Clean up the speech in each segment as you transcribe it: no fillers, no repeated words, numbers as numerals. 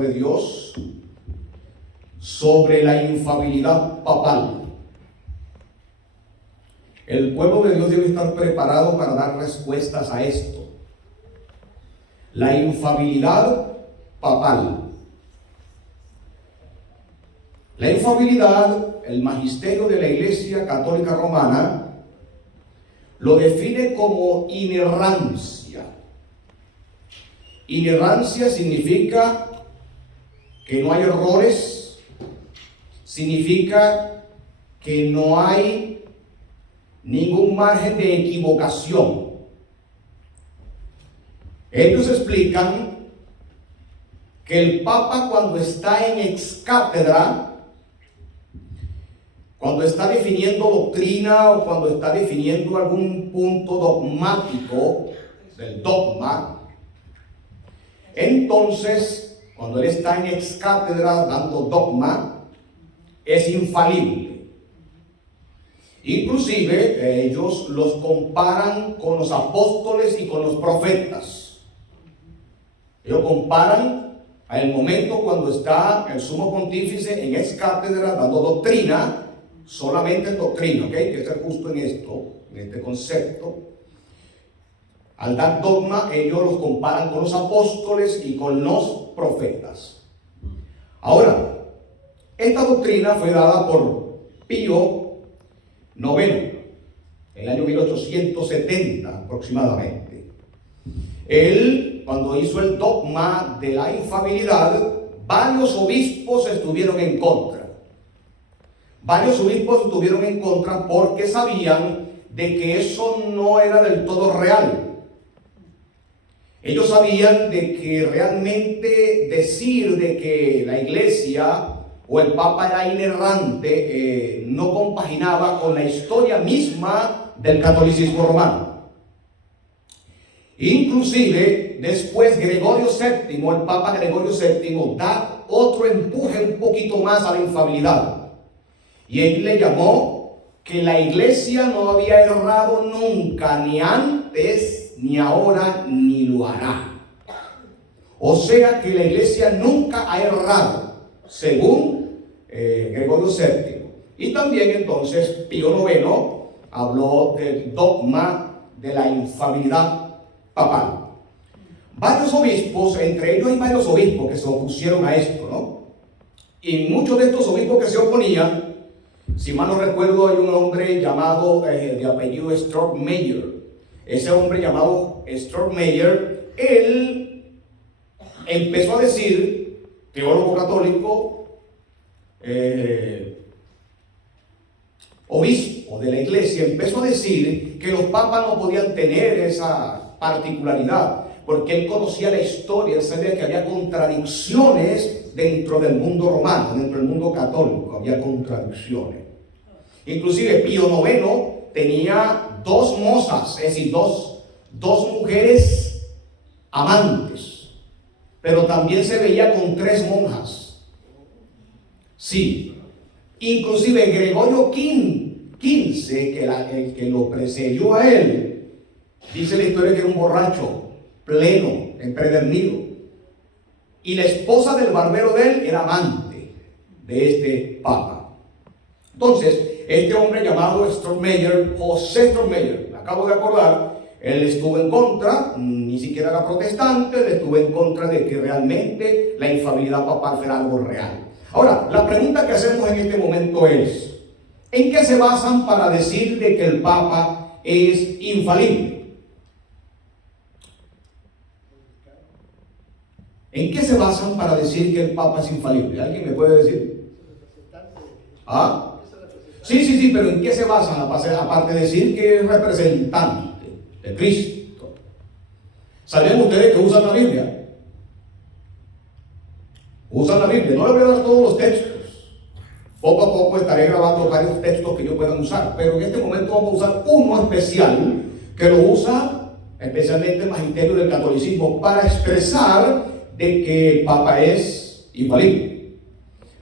consejo de Dios sobre la infalibilidad papal. El pueblo de Dios debe estar preparado para dar respuestas a esto. La infalibilidad papal. La infalibilidad, el magisterio de la Iglesia Católica Romana lo define como inerrancia. Inerrancia significa que no hay errores, significa que no hay ningún margen de equivocación. Ellos explican que el Papa, cuando está en ex cátedra, cuando está definiendo doctrina o cuando está definiendo algún punto dogmático del dogma, entonces, cuando él está en ex cátedra dando dogma, es infalible. Inclusive, ellos los comparan con los apóstoles y con los profetas. Ellos comparan al momento cuando está el sumo pontífice en ex cátedra dando doctrina, solamente doctrina, ¿ok? Hay que ser justo en esto, en este concepto. Al dar dogma, ellos los comparan con los apóstoles y con los profetas. Ahora, esta doctrina fue dada por Pío IX, en el año 1870 aproximadamente. Él, cuando hizo el dogma de la infalibilidad, varios obispos estuvieron en contra. Varios obispos estuvieron en contra porque sabían de que eso no era del todo real. Ellos sabían de que realmente decir de que la Iglesia o el Papa era inerrante no compaginaba con la historia misma del catolicismo romano. Inclusive después Gregorio VII, el Papa Gregorio VII, da otro empuje un poquito más a la infalibilidad. Y él le llamó que la Iglesia no había errado nunca, ni antes, ni ahora, ni lo hará. O sea que la Iglesia nunca ha errado, según Gregorio VII. Y también entonces Pío IX habló del dogma de la infalibilidad papal. Varios obispos, entre ellos hay varios obispos que se opusieron a esto, ¿no? Y muchos de estos obispos que se oponían, si mal no recuerdo, hay un hombre llamado de apellido Strockmayer. Ese hombre llamado Strockmayer, él empezó a decir, teólogo católico, obispo de la Iglesia, empezó a decir que los papas no podían tener esa particularidad, porque él conocía la historia, él sabía que había contradicciones dentro del mundo romano, dentro del mundo católico, había contradicciones. Inclusive Pío IX tenía dos mozas, es decir, dos mujeres amantes, pero también se veía con 3 monjas. Sí, inclusive Gregorio XV, el que lo precedió a él, dice la historia que era un borracho, pleno, empedernido, y la esposa del barbero de él era amante de este papa. Entonces, este hombre llamado Strockmayer, José Strockmayer, me acabo de acordar, él estuvo en contra, ni siquiera era protestante, él estuvo en contra de que realmente la infalibilidad papal fuera algo real. Ahora, la pregunta que hacemos en este momento es, ¿en qué se basan para decir de que el Papa es infalible? ¿En qué se basan para decir que el Papa es infalible? ¿Alguien me puede decir? ¿Ah? Sí, pero ¿en qué se basan? Aparte de decir que es representante de Cristo. ¿Saben ustedes que usan la Biblia? Usan la Biblia. No les voy a dar todos los textos. Poco a poco estaré grabando varios textos que yo puedan usar, pero en este momento vamos a usar uno especial que lo usa especialmente el magisterio del catolicismo para expresar de que el Papa es infalible.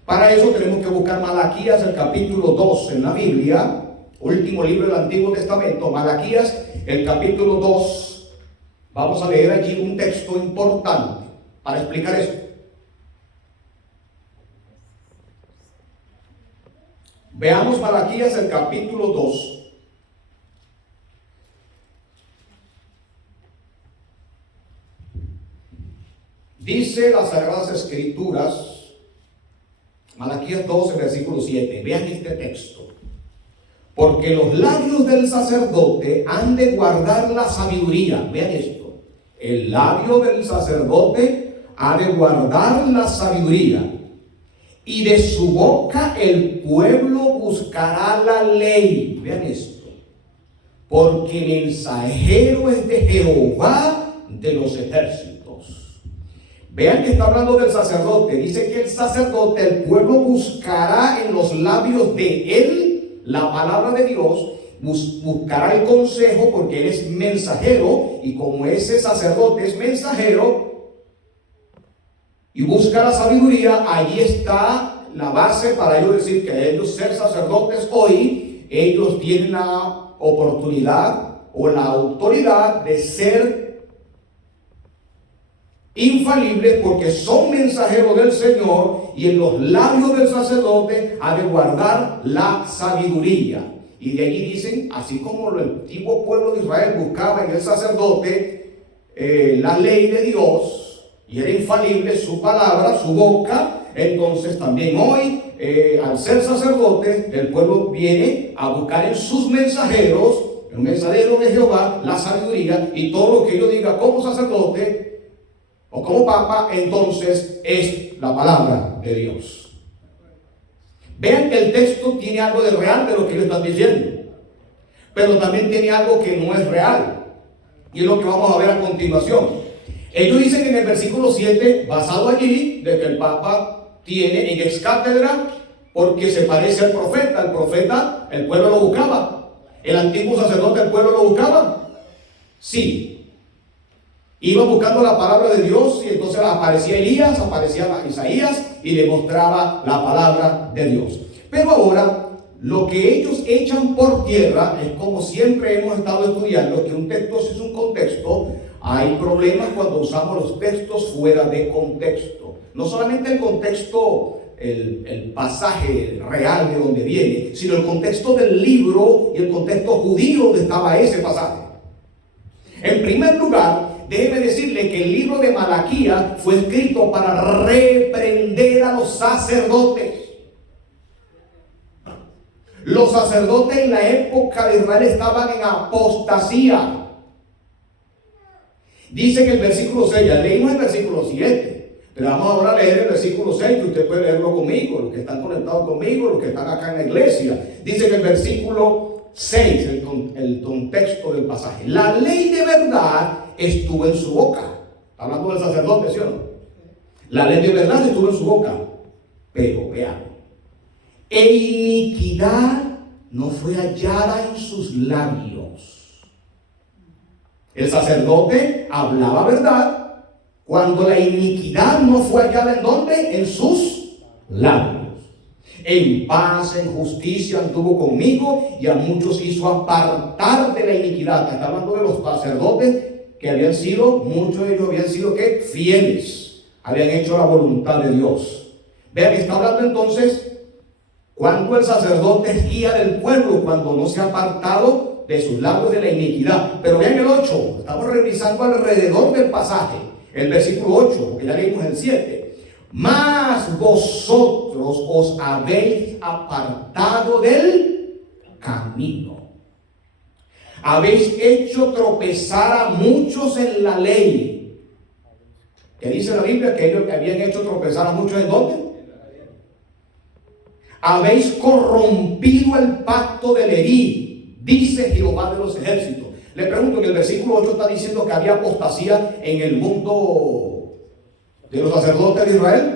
Para eso tenemos que buscar Malaquías, el capítulo 2 en la Biblia, último libro del Antiguo Testamento, Malaquías, el capítulo 2. Vamos a leer aquí un texto importante para explicar esto. Veamos Malaquías el capítulo 2. Dice las Sagradas Escrituras, Malaquías 12, versículo 7. Vean este texto. Porque los labios del sacerdote han de guardar la sabiduría. Vean esto. El labio del sacerdote ha de guardar la sabiduría. Y de su boca el pueblo buscará la ley. Vean esto. Porque mensajero es de Jehová de los ejércitos. Vean que está hablando del sacerdote. Dice que el sacerdote, el pueblo buscará en los labios de él la palabra de Dios, buscará el consejo porque él es mensajero, y como ese sacerdote es mensajero y busca la sabiduría, allí está la base para ellos decir que ellos ser sacerdotes hoy, ellos tienen la oportunidad o la autoridad de ser infalibles porque son mensajeros del Señor, y en los labios del sacerdote ha de guardar la sabiduría. Y de allí dicen, así como el antiguo pueblo de Israel buscaba en el sacerdote la ley de Dios, y era infalible su palabra, su boca, entonces también hoy, al ser sacerdote, el pueblo viene a buscar en sus mensajeros, el mensajero de Jehová, la sabiduría, y todo lo que yo diga como sacerdote o como papa, entonces es la palabra de Dios. Vean que el texto tiene algo de real de lo que ellos están diciendo, pero también tiene algo que no es real, y es lo que vamos a ver a continuación. Ellos dicen en el versículo 7, basado allí, de que el papa tiene en ex cátedra porque se parece al profeta. El profeta, el pueblo lo buscaba. El antiguo sacerdote, el pueblo lo buscaba. Sí. Iba buscando la palabra de Dios, y entonces aparecía Elías, aparecía Isaías y le mostraba la palabra de Dios. Pero ahora, lo que ellos echan por tierra es, como siempre hemos estado estudiando, que un texto es un contexto. Hay problemas cuando usamos los textos fuera de contexto. No solamente el contexto, el pasaje real de donde viene, sino el contexto del libro y el contexto judío donde estaba ese pasaje. En primer lugar, déjeme decirle que el libro de Malaquías fue escrito para reprender a los sacerdotes. Los sacerdotes en la época de Israel estaban en apostasía. Dice que el versículo 6, ya leímos el versículo 7, pero vamos ahora a leer el versículo 6, que usted puede leerlo conmigo, los que están conectados conmigo, los que están acá en la iglesia. Dice que el versículo 6, el contexto del pasaje: la ley de verdad estuvo en su boca. Está hablando del sacerdote, ¿sí o no? La ley de verdad estuvo en su boca, pero vean, e iniquidad no fue hallada en sus labios. El sacerdote hablaba verdad cuando la iniquidad no fue hallada ¿en dónde? En sus labios. En paz, en justicia anduvo conmigo, y a muchos hizo apartar de la iniquidad. Está hablando de los sacerdotes que habían sido, muchos de ellos habían sido ¿qué? Fieles, habían hecho la voluntad de Dios. Vean que está hablando entonces cuando el sacerdote es guía del pueblo, cuando no se ha apartado de sus labios de la iniquidad. Pero vean el 8, estamos revisando alrededor del pasaje, el versículo 8, porque ya leímos el 7. Mas vosotros os habéis apartado del camino. Habéis hecho tropezar a muchos en la ley. ¿Qué dice la Biblia? Que ellos habían hecho tropezar a muchos ¿en dónde? Habéis corrompido el pacto de Leví, dice Jehová de los ejércitos. Le pregunto, que el versículo 8 está diciendo que había apostasía en el mundo de los sacerdotes de Israel.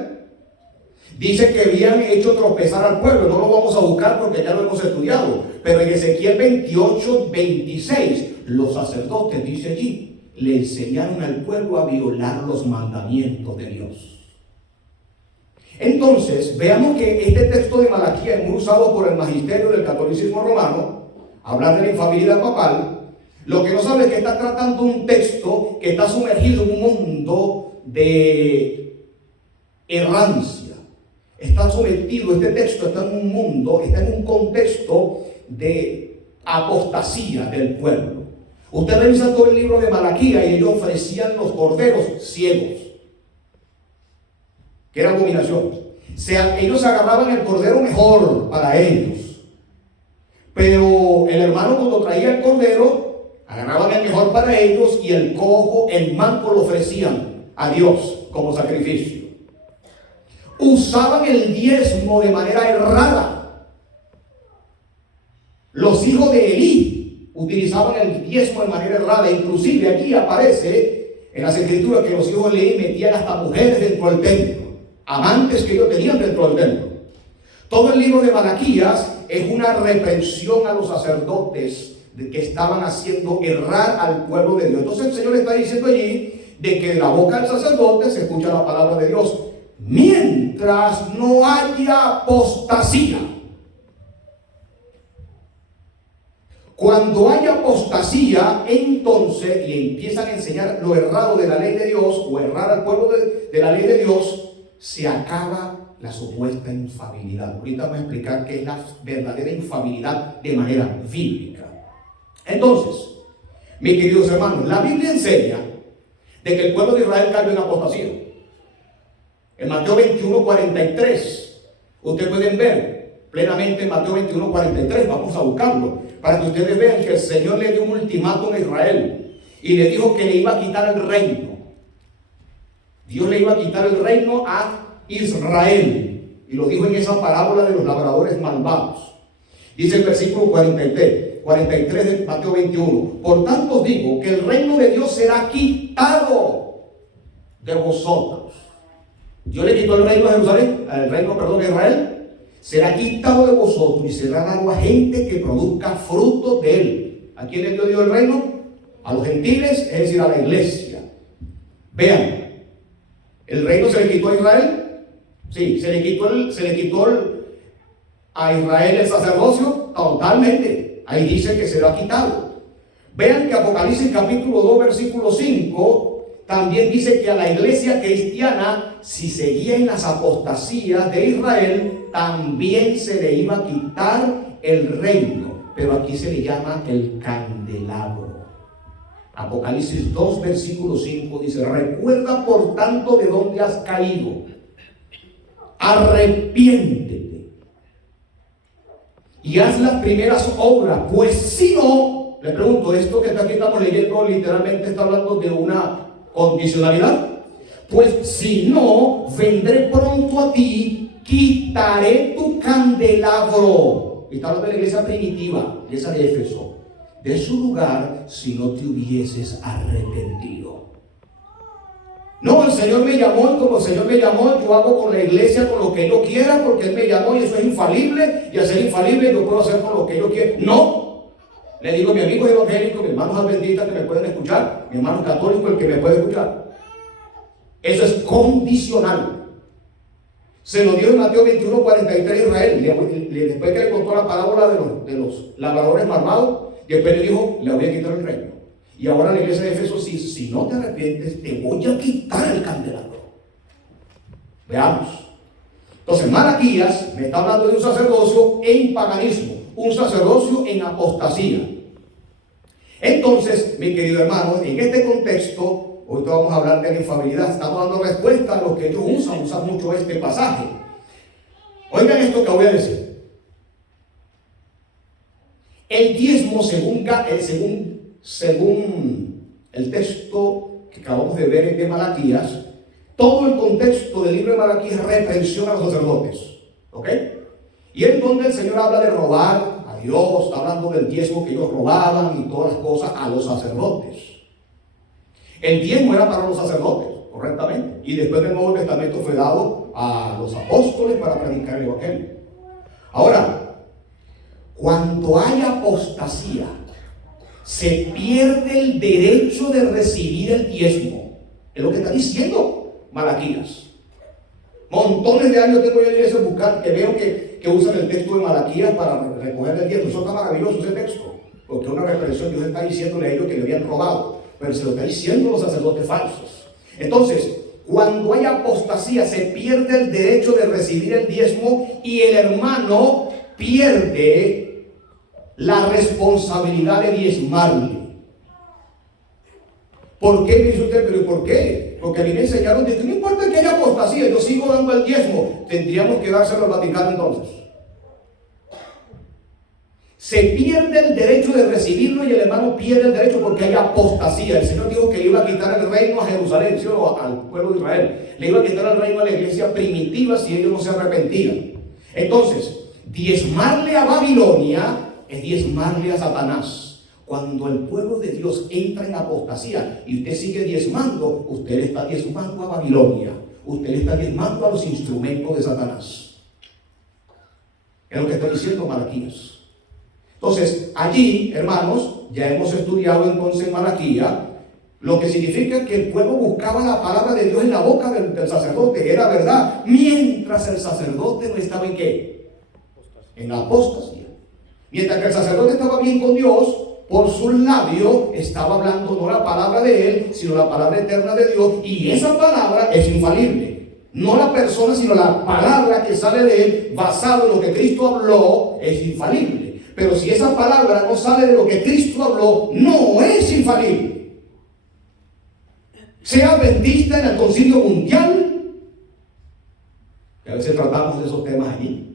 Dice que habían hecho tropezar al pueblo. No lo vamos a buscar porque ya lo hemos estudiado, pero en Ezequiel 28, 26, los sacerdotes, dice allí, le enseñaron al pueblo a violar los mandamientos de Dios. Entonces, veamos que este texto de Malaquías es muy usado por el magisterio del catolicismo romano, hablar de la infalibilidad papal. Lo que no sabe es que está tratando un texto que está sumergido en un mundo de errancia, está sometido, este texto está en un mundo, está en un contexto de apostasía del pueblo. Usted revisa todo el libro de Malaquías y ellos ofrecían los corderos ciegos, que era abominación. Ellos agarraban el cordero mejor para ellos, pero el hermano cuando traía el cordero, agarraban el mejor para ellos y el cojo, el manco lo ofrecían a Dios como sacrificio. Usaban el diezmo de manera errada. Los hijos de Elí utilizaban el diezmo de manera errada. Inclusive aquí aparece en las escrituras que los hijos de Elí metían hasta mujeres dentro del templo, amantes que ellos tenían dentro del templo. Todo el libro de Malaquías es una reprensión a los sacerdotes que estaban haciendo errar al pueblo de Dios. Entonces el Señor está diciendo allí de que de la boca del sacerdote se escucha la palabra de Dios mientras no haya apostasía. Cuando haya apostasía, entonces, y empiezan a enseñar lo errado de la ley de Dios, o errar al pueblo de la ley de Dios, se acaba la supuesta infalibilidad. Ahorita voy a explicar qué es la verdadera infalibilidad de manera bíblica. Entonces, mis queridos hermanos, la Biblia enseña de que el pueblo de Israel cayó en apostasía. En Mateo 21:43, ustedes pueden ver plenamente en Mateo 21:43, vamos a buscarlo, para que ustedes vean que el Señor le dio un ultimátum a Israel y le dijo que le iba a quitar el reino. Dios le iba a quitar el reino a Israel, y lo dijo en esa parábola de los labradores malvados. Dice el versículo 43 de Mateo 21: por tanto os digo que el reino de Dios será quitado de vosotros. Dios le quitó el reino de Jerusalén, el reino, perdón, de Israel, será quitado de vosotros y será dado a gente que produzca fruto de él. ¿A quién le dio Dios el reino? A los gentiles, es decir, a la iglesia. Vean, ¿el reino se le quitó a Israel? Sí, se le quitó a Israel el sacerdocio, totalmente. Ahí dice que se lo ha quitado. Vean que Apocalipsis capítulo 2 versículo 5 también dice que a la iglesia cristiana, si seguía en las apostasías de Israel, también se le iba a quitar el reino. Pero aquí se le llama el candelabro. Apocalipsis 2 versículo 5 dice: recuerda por tanto de dónde has caído, arrepiéntete y haz las primeras obras, pues si no, le pregunto, esto que aquí estamos leyendo literalmente está hablando de una condicionalidad. Pues si no, vendré pronto a ti, quitaré tu candelabro. Está hablando de la iglesia primitiva, iglesia de Éfeso, de su lugar, si no te hubieses arrepentido. No, el Señor me llamó, y como el Señor me llamó, yo hago con la iglesia con lo que yo quiera, porque Él me llamó y eso es infalible, y al ser infalible yo puedo hacer con lo que yo quiera. No. Le digo a mis amigos evangélicos, mis hermanos adventistas que me pueden escuchar, mi hermano católico el que me puede escuchar, eso es condicional. Se lo dio en Mateo 21:43 Israel, después que le contó la parábola de los labradores malvados, y después le dijo, le voy a quitar el reino. Y ahora la iglesia de Éfeso, si no te arrepientes, te voy a quitar el candelabro. Veamos. Entonces Malaquías me está hablando de un sacerdocio en paganismo, un sacerdocio en apostasía. Entonces, mi querido hermano, en este contexto, hoy vamos a hablar de la infalibilidad. Estamos dando respuesta a lo que ellos usan mucho este pasaje. Oigan esto que voy a decir. El diezmo, según el texto que acabamos de ver de Malaquías, todo el contexto del libro de Malaquías es reprensión a los sacerdotes. ¿Ok? Y es donde el Señor habla de robar a Dios, está hablando del diezmo que ellos robaban y todas las cosas a los sacerdotes. El diezmo era para los sacerdotes, correctamente. Y después del Nuevo Testamento fue dado a los apóstoles para predicar el Evangelio. Ahora, cuando hay apostasía, se pierde el derecho de recibir el diezmo. Es lo que está diciendo Malaquías. Montones de años tengo yo en iglesia buscar, que veo que usan el texto de Malaquías para recoger el diezmo. Eso está maravilloso, ese texto, porque es una represión. Dios está diciéndole a ellos que le habían robado, pero se lo está diciendo a los sacerdotes falsos. Entonces, cuando hay apostasía se pierde el derecho de recibir el diezmo y el hermano pierde la responsabilidad de diezmarle. ¿Por qué? Me dice usted, pero ¿por qué? Porque a mí me enseñaron que no importa que haya apostasía, yo sigo dando el diezmo. Tendríamos que dárselo al Vaticano entonces. Se pierde el derecho de recibirlo y el hermano pierde el derecho porque hay apostasía. El Señor dijo que le iba a quitar el reino a Jerusalén, ¿sí? O al pueblo de Israel. Le iba a quitar el reino a la iglesia primitiva si ellos no se arrepentían. Entonces, diezmarle a Babilonia es diezmarle a Satanás. Cuando el pueblo de Dios entra en apostasía y usted sigue diezmando, usted le está diezmando a Babilonia. Usted le está diezmando a los instrumentos de Satanás. Es lo que está diciendo Malaquías. Entonces, allí, hermanos, ya hemos estudiado entonces Malaquías, lo que significa que el pueblo buscaba la palabra de Dios en la boca del sacerdote, era verdad, mientras el sacerdote no estaba en ¿qué? En la apostasía. Mientras que el sacerdote estaba bien con Dios, por sus labios estaba hablando no la palabra de él, sino la palabra eterna de Dios, y esa palabra es infalible. No la persona, sino la palabra que sale de él, basado en lo que Cristo habló, es infalible. Pero si esa palabra no sale de lo que Cristo habló, no es infalible. Sea adventista en el Concilio Mundial, que a veces tratamos de esos temas allí.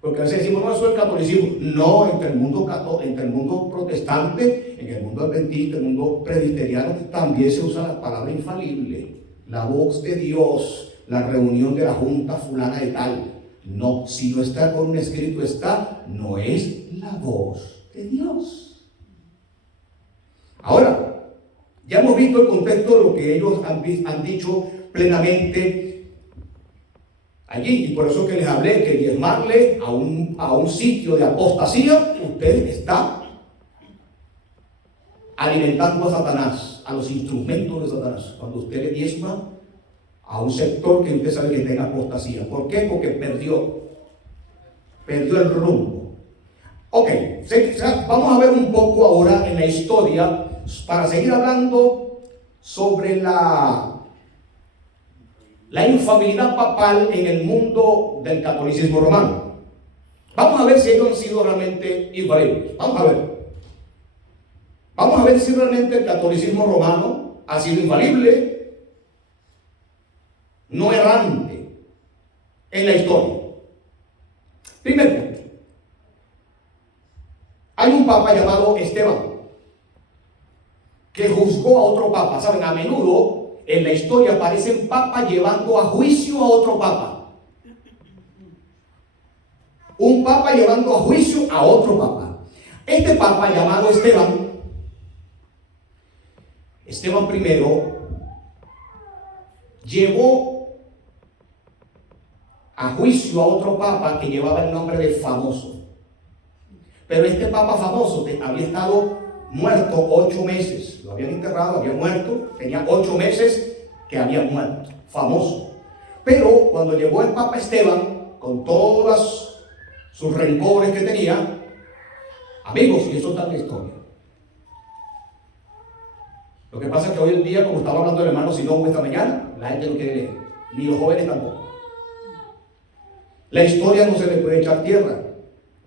Porque a veces decimos, no, eso es el catolicismo. No, entre el mundo protestante, en el mundo adventista, en el mundo presbiteriano, también se usa la palabra infalible. La voz de Dios, la reunión de la junta fulana de tal. No, si no está con un escrito está, no es la voz de Dios. Ahora, ya hemos visto el contexto de lo que ellos han dicho plenamente allí, y por eso que les hablé que diezmarle a un sitio de apostasía, usted está alimentando a Satanás, a los instrumentos de Satanás. Cuando usted le diezma a un sector que usted sabe que tenga apostasía. ¿Por qué? Porque perdió el rumbo. Ok, vamos a ver un poco ahora en la historia para seguir hablando sobre la infalibilidad papal en el mundo del catolicismo romano. Vamos a ver si ellos han sido realmente infalibles. Vamos a ver si realmente el catolicismo romano ha sido infalible, no errante en la historia. Primer punto. Hay un papa llamado Esteban que juzgó a otro papa. Saben, a menudo en la historia aparecen papas llevando a juicio a otro papa. Un papa llevando a juicio a otro papa. Este papa llamado Esteban I, llevó a juicio a otro papa que llevaba el nombre de Famoso. Pero este papa Famoso había estado muerto 8 meses. Lo habían enterrado, había muerto. Tenía 8 meses que había muerto. Famoso. Pero cuando llegó el papa Esteban, con todas sus rencores que tenía, amigos, y eso está en la historia. Lo que pasa es que hoy en día, como estaba hablando el hermano Sinón esta mañana, la gente no quiere leer, ni los jóvenes tampoco. La historia no se le puede echar tierra,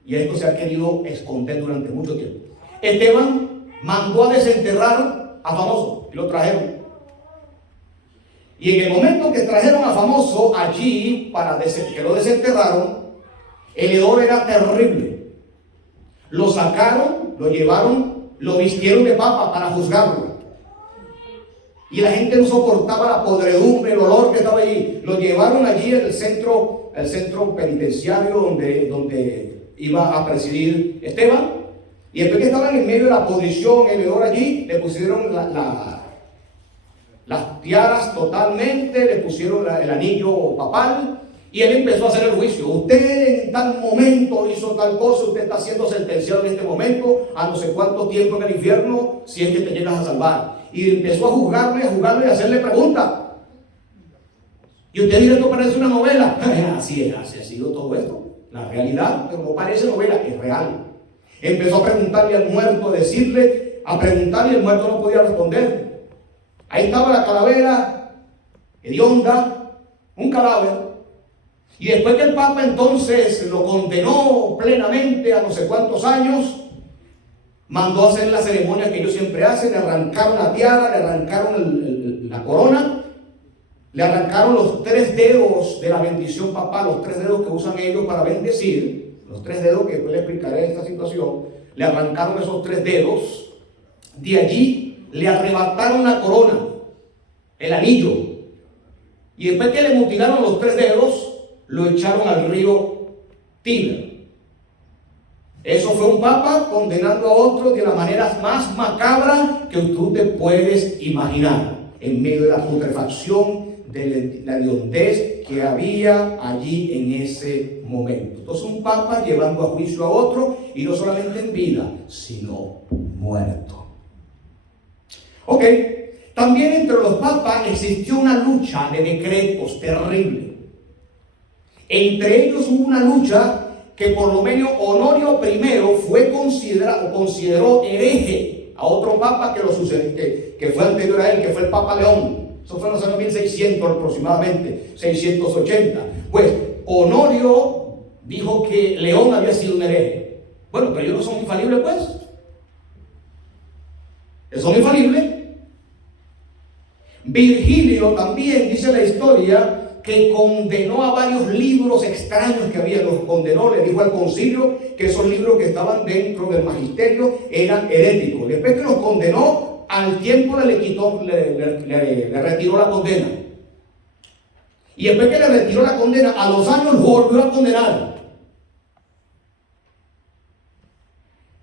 y esto se ha querido esconder durante mucho tiempo. Esteban mandó a desenterrar a Famoso y lo trajeron. Y en el momento que trajeron a Famoso allí que lo desenterraron, el hedor era terrible. Lo sacaron, lo llevaron, lo vistieron de papa para juzgarlo. Y la gente no soportaba la podredumbre, el olor que estaba allí. Lo llevaron allí al centro penitenciario donde iba a presidir Esteban. Y después que estaban en medio de la podrición, el hedor allí, le pusieron las tiaras totalmente, le pusieron el anillo papal. Y él empezó a hacer el juicio. Usted en tal momento hizo tal cosa, usted está siendo sentenciado en este momento a no sé cuánto tiempo en el infierno, si es que te llegas a salvar. Y empezó a juzgarle y a hacerle preguntas. Y usted dirá, esto parece una novela. Así es, así ha sido todo esto. La realidad, pero no parece novela, es real. Empezó a preguntarle al muerto, a preguntarle y el muerto no podía responder. Ahí estaba la calavera hedionda, un cadáver. Y después que el Papa entonces lo condenó plenamente a no sé cuántos años, mandó a hacer la ceremonia que ellos siempre hacen, le arrancaron la tiara, le arrancaron la corona, le arrancaron los 3 dedos de la bendición papal, los 3 dedos que usan ellos para bendecir, los 3 dedos que después les explicaré esta situación, le arrancaron esos 3 dedos, de allí le arrebataron la corona, el anillo, y después que le mutilaron los 3 dedos, lo echaron al río Tíber. Eso fue un papa condenando a otro de la manera más macabra que tú te puedes imaginar, en medio de la putrefacción, de la hediondez que había allí en ese momento. Entonces un papa llevando a juicio a otro, y no solamente en vida, sino muerto. Ok, también entre los papas existió una lucha de decretos terrible. Entre ellos hubo una lucha que por lo menos Honorio I consideró hereje a otro papa que lo sucedió, que fue anterior a él, que fue el Papa León. Eso fue en los años 1600 aproximadamente, 680. Pues Honorio dijo que León había sido un hereje. Bueno, pero ellos no son infalibles, pues. Ellos son infalibles. Virgilio también dice la historia que condenó a varios libros extraños que había, los condenó, le dijo al concilio que esos libros que estaban dentro del magisterio eran heréticos. Después que los condenó, al tiempo le retiró la condena. Y después que le retiró la condena, a los años volvió a condenar.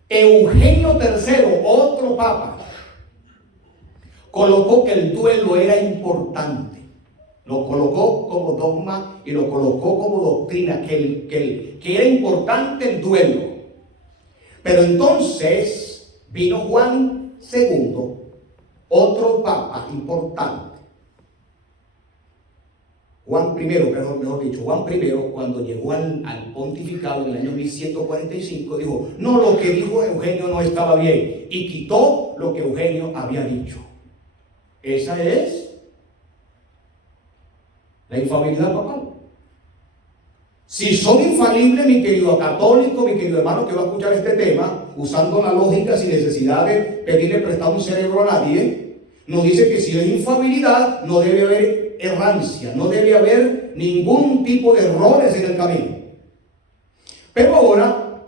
Eugenio III, otro papa, colocó que el duelo era importante. Lo colocó como dogma y lo colocó como doctrina, que era importante el duelo. Pero entonces vino Juan II, otro papa importante. Juan I, mejor dicho, Juan I, cuando llegó al pontificado en el año 1145, dijo, no, lo que dijo Eugenio no estaba bien, y quitó lo que Eugenio había dicho. Esa es la infalibilidad papal. Si son infalibles, mi querido católico, mi querido hermano que va a escuchar este tema, usando la lógica sin necesidad de pedirle prestado un cerebro a nadie, nos dice que si es infalibilidad, no debe haber errancia, no debe haber ningún tipo de errores en el camino. Pero ahora,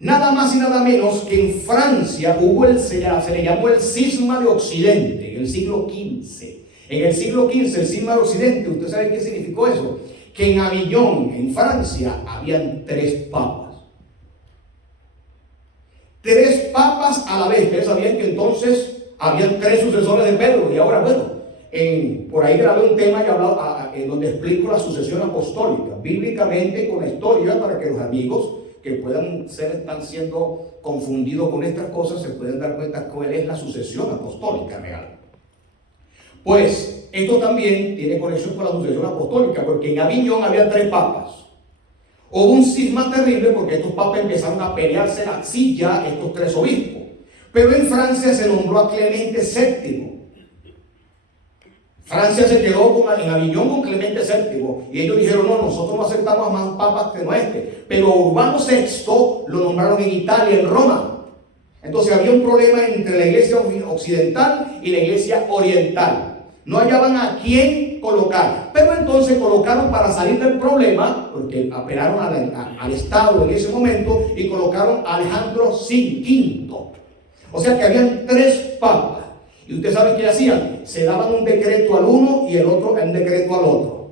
nada más y nada menos que en Francia se le llamó el cisma de Occidente, en el siglo XV. En el siglo XV, el cisma de Occidente, ¿usted sabe qué significó eso? Que en Avignon, en Francia, habían 3 papas. 3 papas a la vez. Ustedes sabían que entonces habían 3 sucesores de Pedro. Y ahora, bueno, por ahí grabé un tema en donde explico la sucesión apostólica, bíblicamente con la historia, para que los amigos que están siendo confundidos con estas cosas se puedan dar cuenta cuál es la sucesión apostólica real. Pues esto también tiene conexión con la sucesión apostólica, porque en Avignon había 3 papas. Hubo un cisma terrible porque estos papas empezaron a pelearse la silla, estos 3 obispos. Pero en Francia se nombró a Clemente VII. Francia se quedó en Avignon con Clemente VII. Y ellos dijeron, no, nosotros no aceptamos a más papas que no este. Pero Urbano VI lo nombraron en Italia, en Roma. Entonces había un problema entre la iglesia occidental y la iglesia oriental. No hallaban a quién colocar, pero entonces colocaron, para salir del problema, porque apelaron al Estado en ese momento, y colocaron a Alejandro V. O sea que habían 3 papas. Y ustedes saben qué hacían, se daban un decreto al uno y el otro un decreto al otro.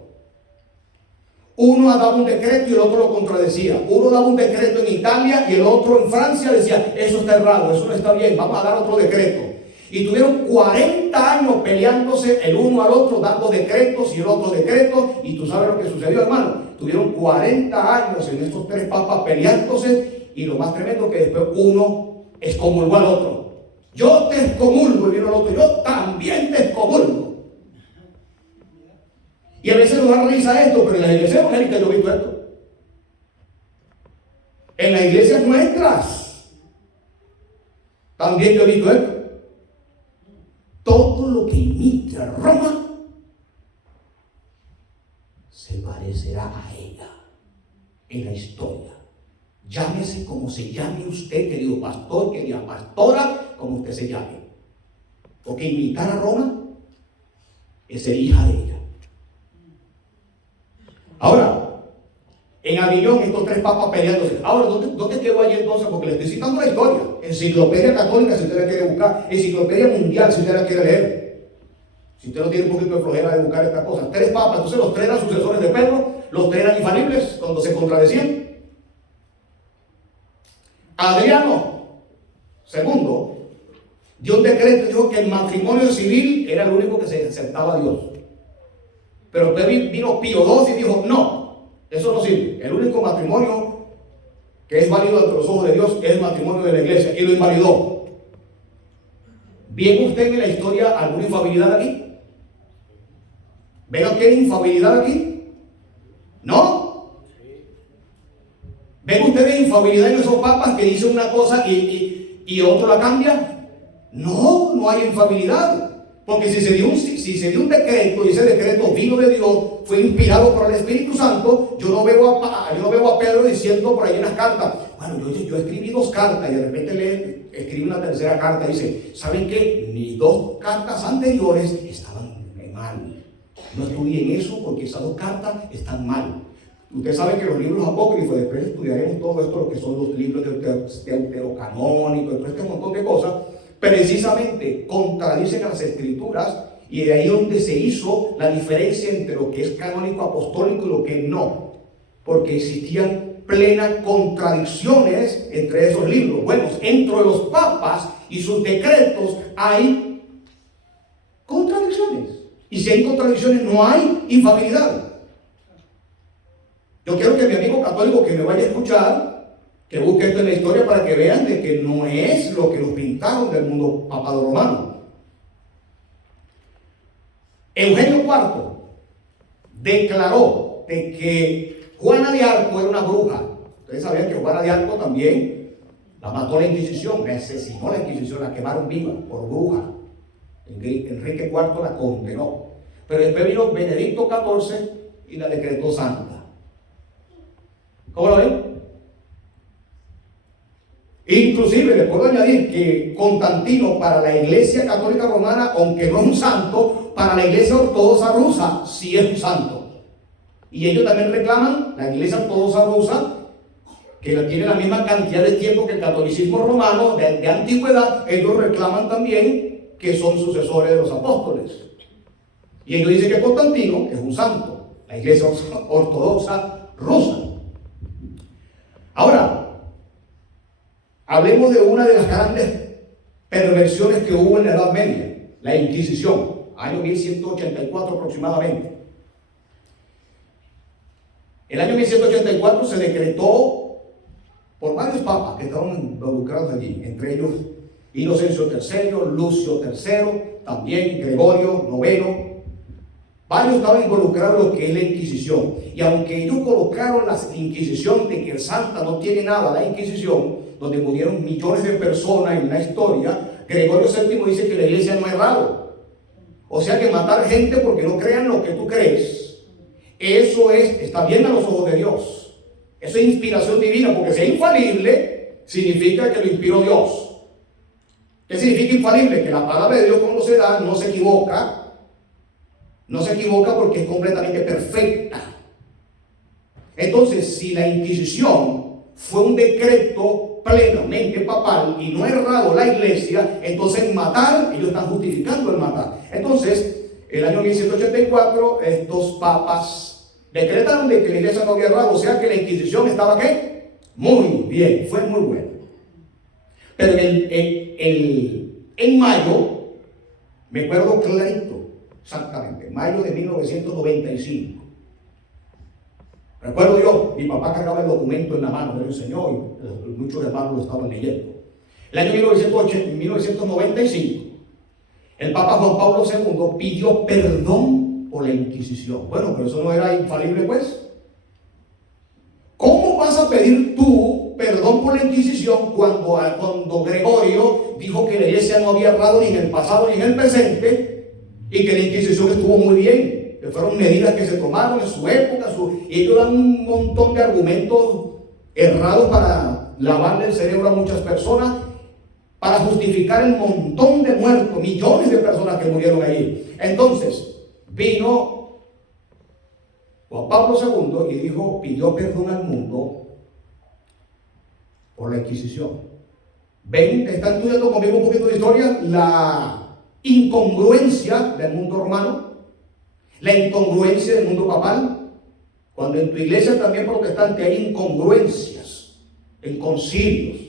Uno daba un decreto y el otro lo contradecía. Uno daba un decreto en Italia y el otro en Francia decía, eso está errado, eso no está bien, vamos a dar otro decreto. Y tuvieron 40 años peleándose el uno al otro, dando decretos y el otro decreto. Y tú sabes lo que sucedió, hermano. Tuvieron 40 años en estos 3 papas peleándose. Y lo más tremendo que después uno excomulgó al otro. Yo te excomulgo, y vino el otro, yo también te excomulgo. Y a veces nos da risa esto, pero en las iglesias evangélicas yo he visto esto. En las iglesias nuestras también yo he visto esto. Todo lo que imite a Roma parecerá a ella en la historia. Llámese como se llame usted, querido pastor, querida pastora, como usted se llame. Porque imitar a Roma es ser hija de ella. Ahora, en Aviñón, estos tres papas peleándose. Ahora, ¿dónde quedó allí entonces? Porque le estoy citando la historia. Enciclopedia Católica, si usted la quiere buscar. Enciclopedia Mundial, si usted la quiere leer. Si usted no tiene un poquito de flojera de buscar estas cosas. Tres papas, entonces los tres eran sucesores de Pedro, los tres eran infalibles cuando se contradecían. Adriano II dio un decreto y dijo que el matrimonio civil era lo único que se aceptaba a Dios. Pero después vino Pío II y dijo, no, eso no sirve. El único matrimonio que es válido ante los ojos de Dios es el matrimonio de la iglesia, y lo invalidó. ¿Ve usted en la historia alguna infabilidad aquí? ¿Ven que hay infabilidad aquí? ¿No? ¿Ven ustedes infabilidad en esos papas que dicen una cosa y otro la cambia? No, no hay infabilidad. Porque si se dio un decreto y ese decreto vino de Dios, fue inspirado por el Espíritu Santo, yo no veo a Pedro diciendo por ahí en las cartas, bueno, yo escribí 2 cartas y de repente escribí una tercera carta y dice, ¿saben qué? Mis 2 cartas anteriores estaban mal. No estudien eso porque esas 2 cartas están mal. Usted sabe que los libros apócrifos, después estudiaremos todo esto, lo que son los libros deuterocanónicos, todo este montón de cosas, precisamente contradicen a las escrituras, y de ahí donde se hizo la diferencia entre lo que es canónico apostólico y lo que no, porque existían plenas contradicciones entre esos libros. Bueno, entre los papas y sus decretos hay contradicciones, y si hay contradicciones no hay infabilidad. Yo quiero que mi amigo católico que me vaya a escuchar, que busque esto en la historia para que vean de que no es lo que nos pintaron del mundo papado romano. Eugenio IV declaró de que Juana de Arco era una bruja. Ustedes sabían que Juana de Arco también la mató la Inquisición, la asesinó la Inquisición, la quemaron viva por bruja. Enrique IV la condenó. Pero después vino Benedicto XIV y la decretó santa. ¿Cómo lo ven? Inclusive le puedo añadir que Constantino, para la Iglesia Católica Romana, aunque no es un santo, para la Iglesia Ortodoxa Rusa sí es un santo. Y ellos también reclaman, la Iglesia Ortodoxa Rusa, que tiene la misma cantidad de tiempo que el catolicismo romano de antigüedad, ellos reclaman también que son sucesores de los apóstoles. Y ellos dicen que Constantino es un santo, la Iglesia Ortodoxa Rusa. Ahora, hablemos de una de las grandes perversiones que hubo en la Edad Media, la Inquisición, año 1184 aproximadamente. El año 1184 se decretó por varios papas que estaban involucrados allí, entre ellos Inocencio III, Lucio III, también Gregorio IX. Varios estaban involucrados en lo que es la Inquisición. Y aunque ellos colocaron la Inquisición de que Santa no tiene nada, la Inquisición, donde murieron millones de personas en la historia, Gregorio VII dice que la iglesia no es raro. O sea que matar gente porque no crean lo que tú crees, eso está bien a los ojos de Dios. Eso es inspiración divina, porque si es infalible, significa que lo inspiró Dios. ¿Qué significa infalible? Que la palabra de Dios, como se da, no se equivoca. No se equivoca porque es completamente perfecta. Entonces, si la Inquisición fue un decreto plenamente papal y no ha errado la iglesia, entonces matar, ellos están justificando el matar. Entonces, el año 1184, estos papas decretaron de que la iglesia no había errado, o sea que la Inquisición estaba ¿qué? Muy bien, fue muy buena. Pero en mayo, me acuerdo clarito, exactamente, mayo de 1995. Recuerdo yo, mi papá cargaba el documento en la mano, me lo enseñó y muchos hermanos lo estaban leyendo. El año 1995, el Papa Juan Pablo II pidió perdón por la Inquisición. Bueno, pero eso no era infalible, pues. ¿Cómo vas a pedir tú perdón por la Inquisición cuando Gregorio dijo que la iglesia no había errado ni en el pasado ni en el presente y que la Inquisición estuvo muy bien? fueron medidas que se tomaron en su época, y ellos dan un montón de argumentos errados para lavarle el cerebro a muchas personas, para justificar el montón de muertos, millones de personas que murieron allí. Entonces, vino Juan Pablo II y dijo, pidió perdón al mundo por la Inquisición. Ven, están estudiando conmigo un poquito de historia, la incongruencia del mundo romano, la incongruencia del mundo papal. Cuando en tu iglesia también protestante hay incongruencias en concilios,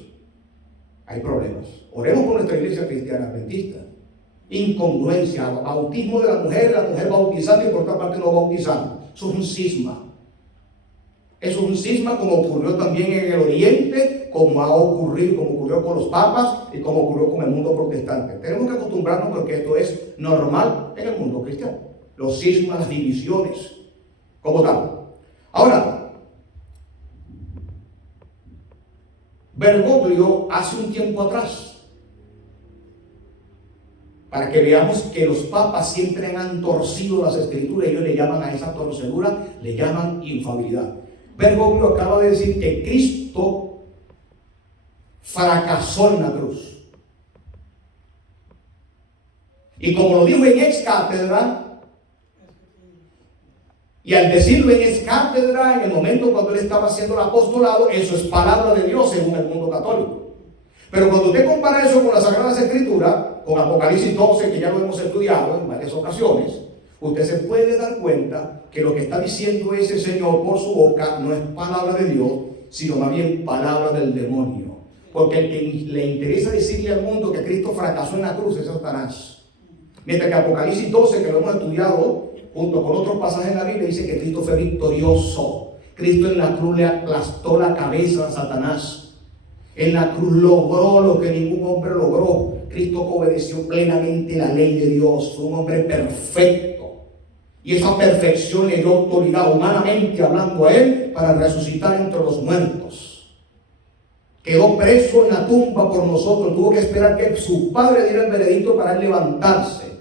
hay problemas. Oremos por nuestra iglesia cristiana adventista. Incongruencia, bautismo de la mujer bautizando y por otra parte no bautizando. Eso es un cisma. Eso es un cisma como ocurrió también en el Oriente, como ocurrió con los papas y como ocurrió con el mundo protestante. Tenemos que acostumbrarnos porque esto es normal en el mundo cristiano. Los cismas, las divisiones, como tal. Ahora, Bergoglio hace un tiempo atrás, para que veamos que los papas siempre han torcido las escrituras, ellos le llaman a esa torcedura, le llaman infabilidad. Bergoglio acaba de decir que Cristo fracasó en la cruz. Y como lo dijo en ex cátedra, y al decirlo en ex cátedra, en el momento cuando él estaba haciendo el apostolado, eso es palabra de Dios según el mundo católico. Pero cuando usted compara eso con las Sagradas Escrituras, con Apocalipsis 12, que ya lo hemos estudiado en varias ocasiones, usted se puede dar cuenta que lo que está diciendo ese señor por su boca no es palabra de Dios, sino más bien palabra del demonio. Porque el que le interesa decirle al mundo que Cristo fracasó en la cruz es Satanás. Mientras que Apocalipsis 12, que lo hemos estudiado junto con otros pasajes en la Biblia, dice que Cristo fue victorioso. Cristo en la cruz le aplastó la cabeza a Satanás. En la cruz logró lo que ningún hombre logró. Cristo obedeció plenamente la ley de Dios. Fue un hombre perfecto. Y esa perfección le dio autoridad, humanamente hablando, a él para resucitar entre los muertos. Quedó preso en la tumba por nosotros. Tuvo que esperar que su padre diera el veredicto para él levantarse.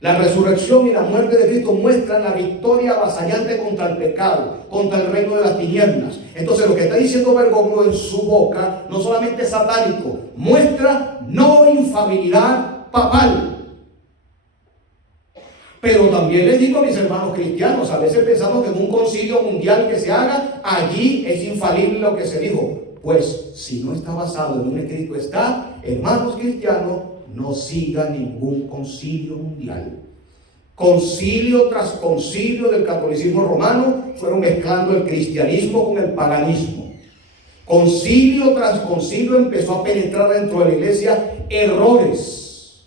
La resurrección y la muerte de Cristo muestran la victoria avasallante contra el pecado, contra el reino de las tinieblas. Entonces lo que está diciendo Bergoglio en su boca no solamente es satánico, muestra no infabilidad papal. Pero también les digo a mis hermanos cristianos, a veces pensamos que en un concilio mundial que se haga, allí es infalible lo que se dijo. Pues si no está basado en un escrito está, hermanos cristianos, no siga ningún concilio mundial. Concilio tras concilio del catolicismo romano fueron mezclando el cristianismo con el paganismo. Concilio tras concilio empezó a penetrar dentro de la iglesia errores.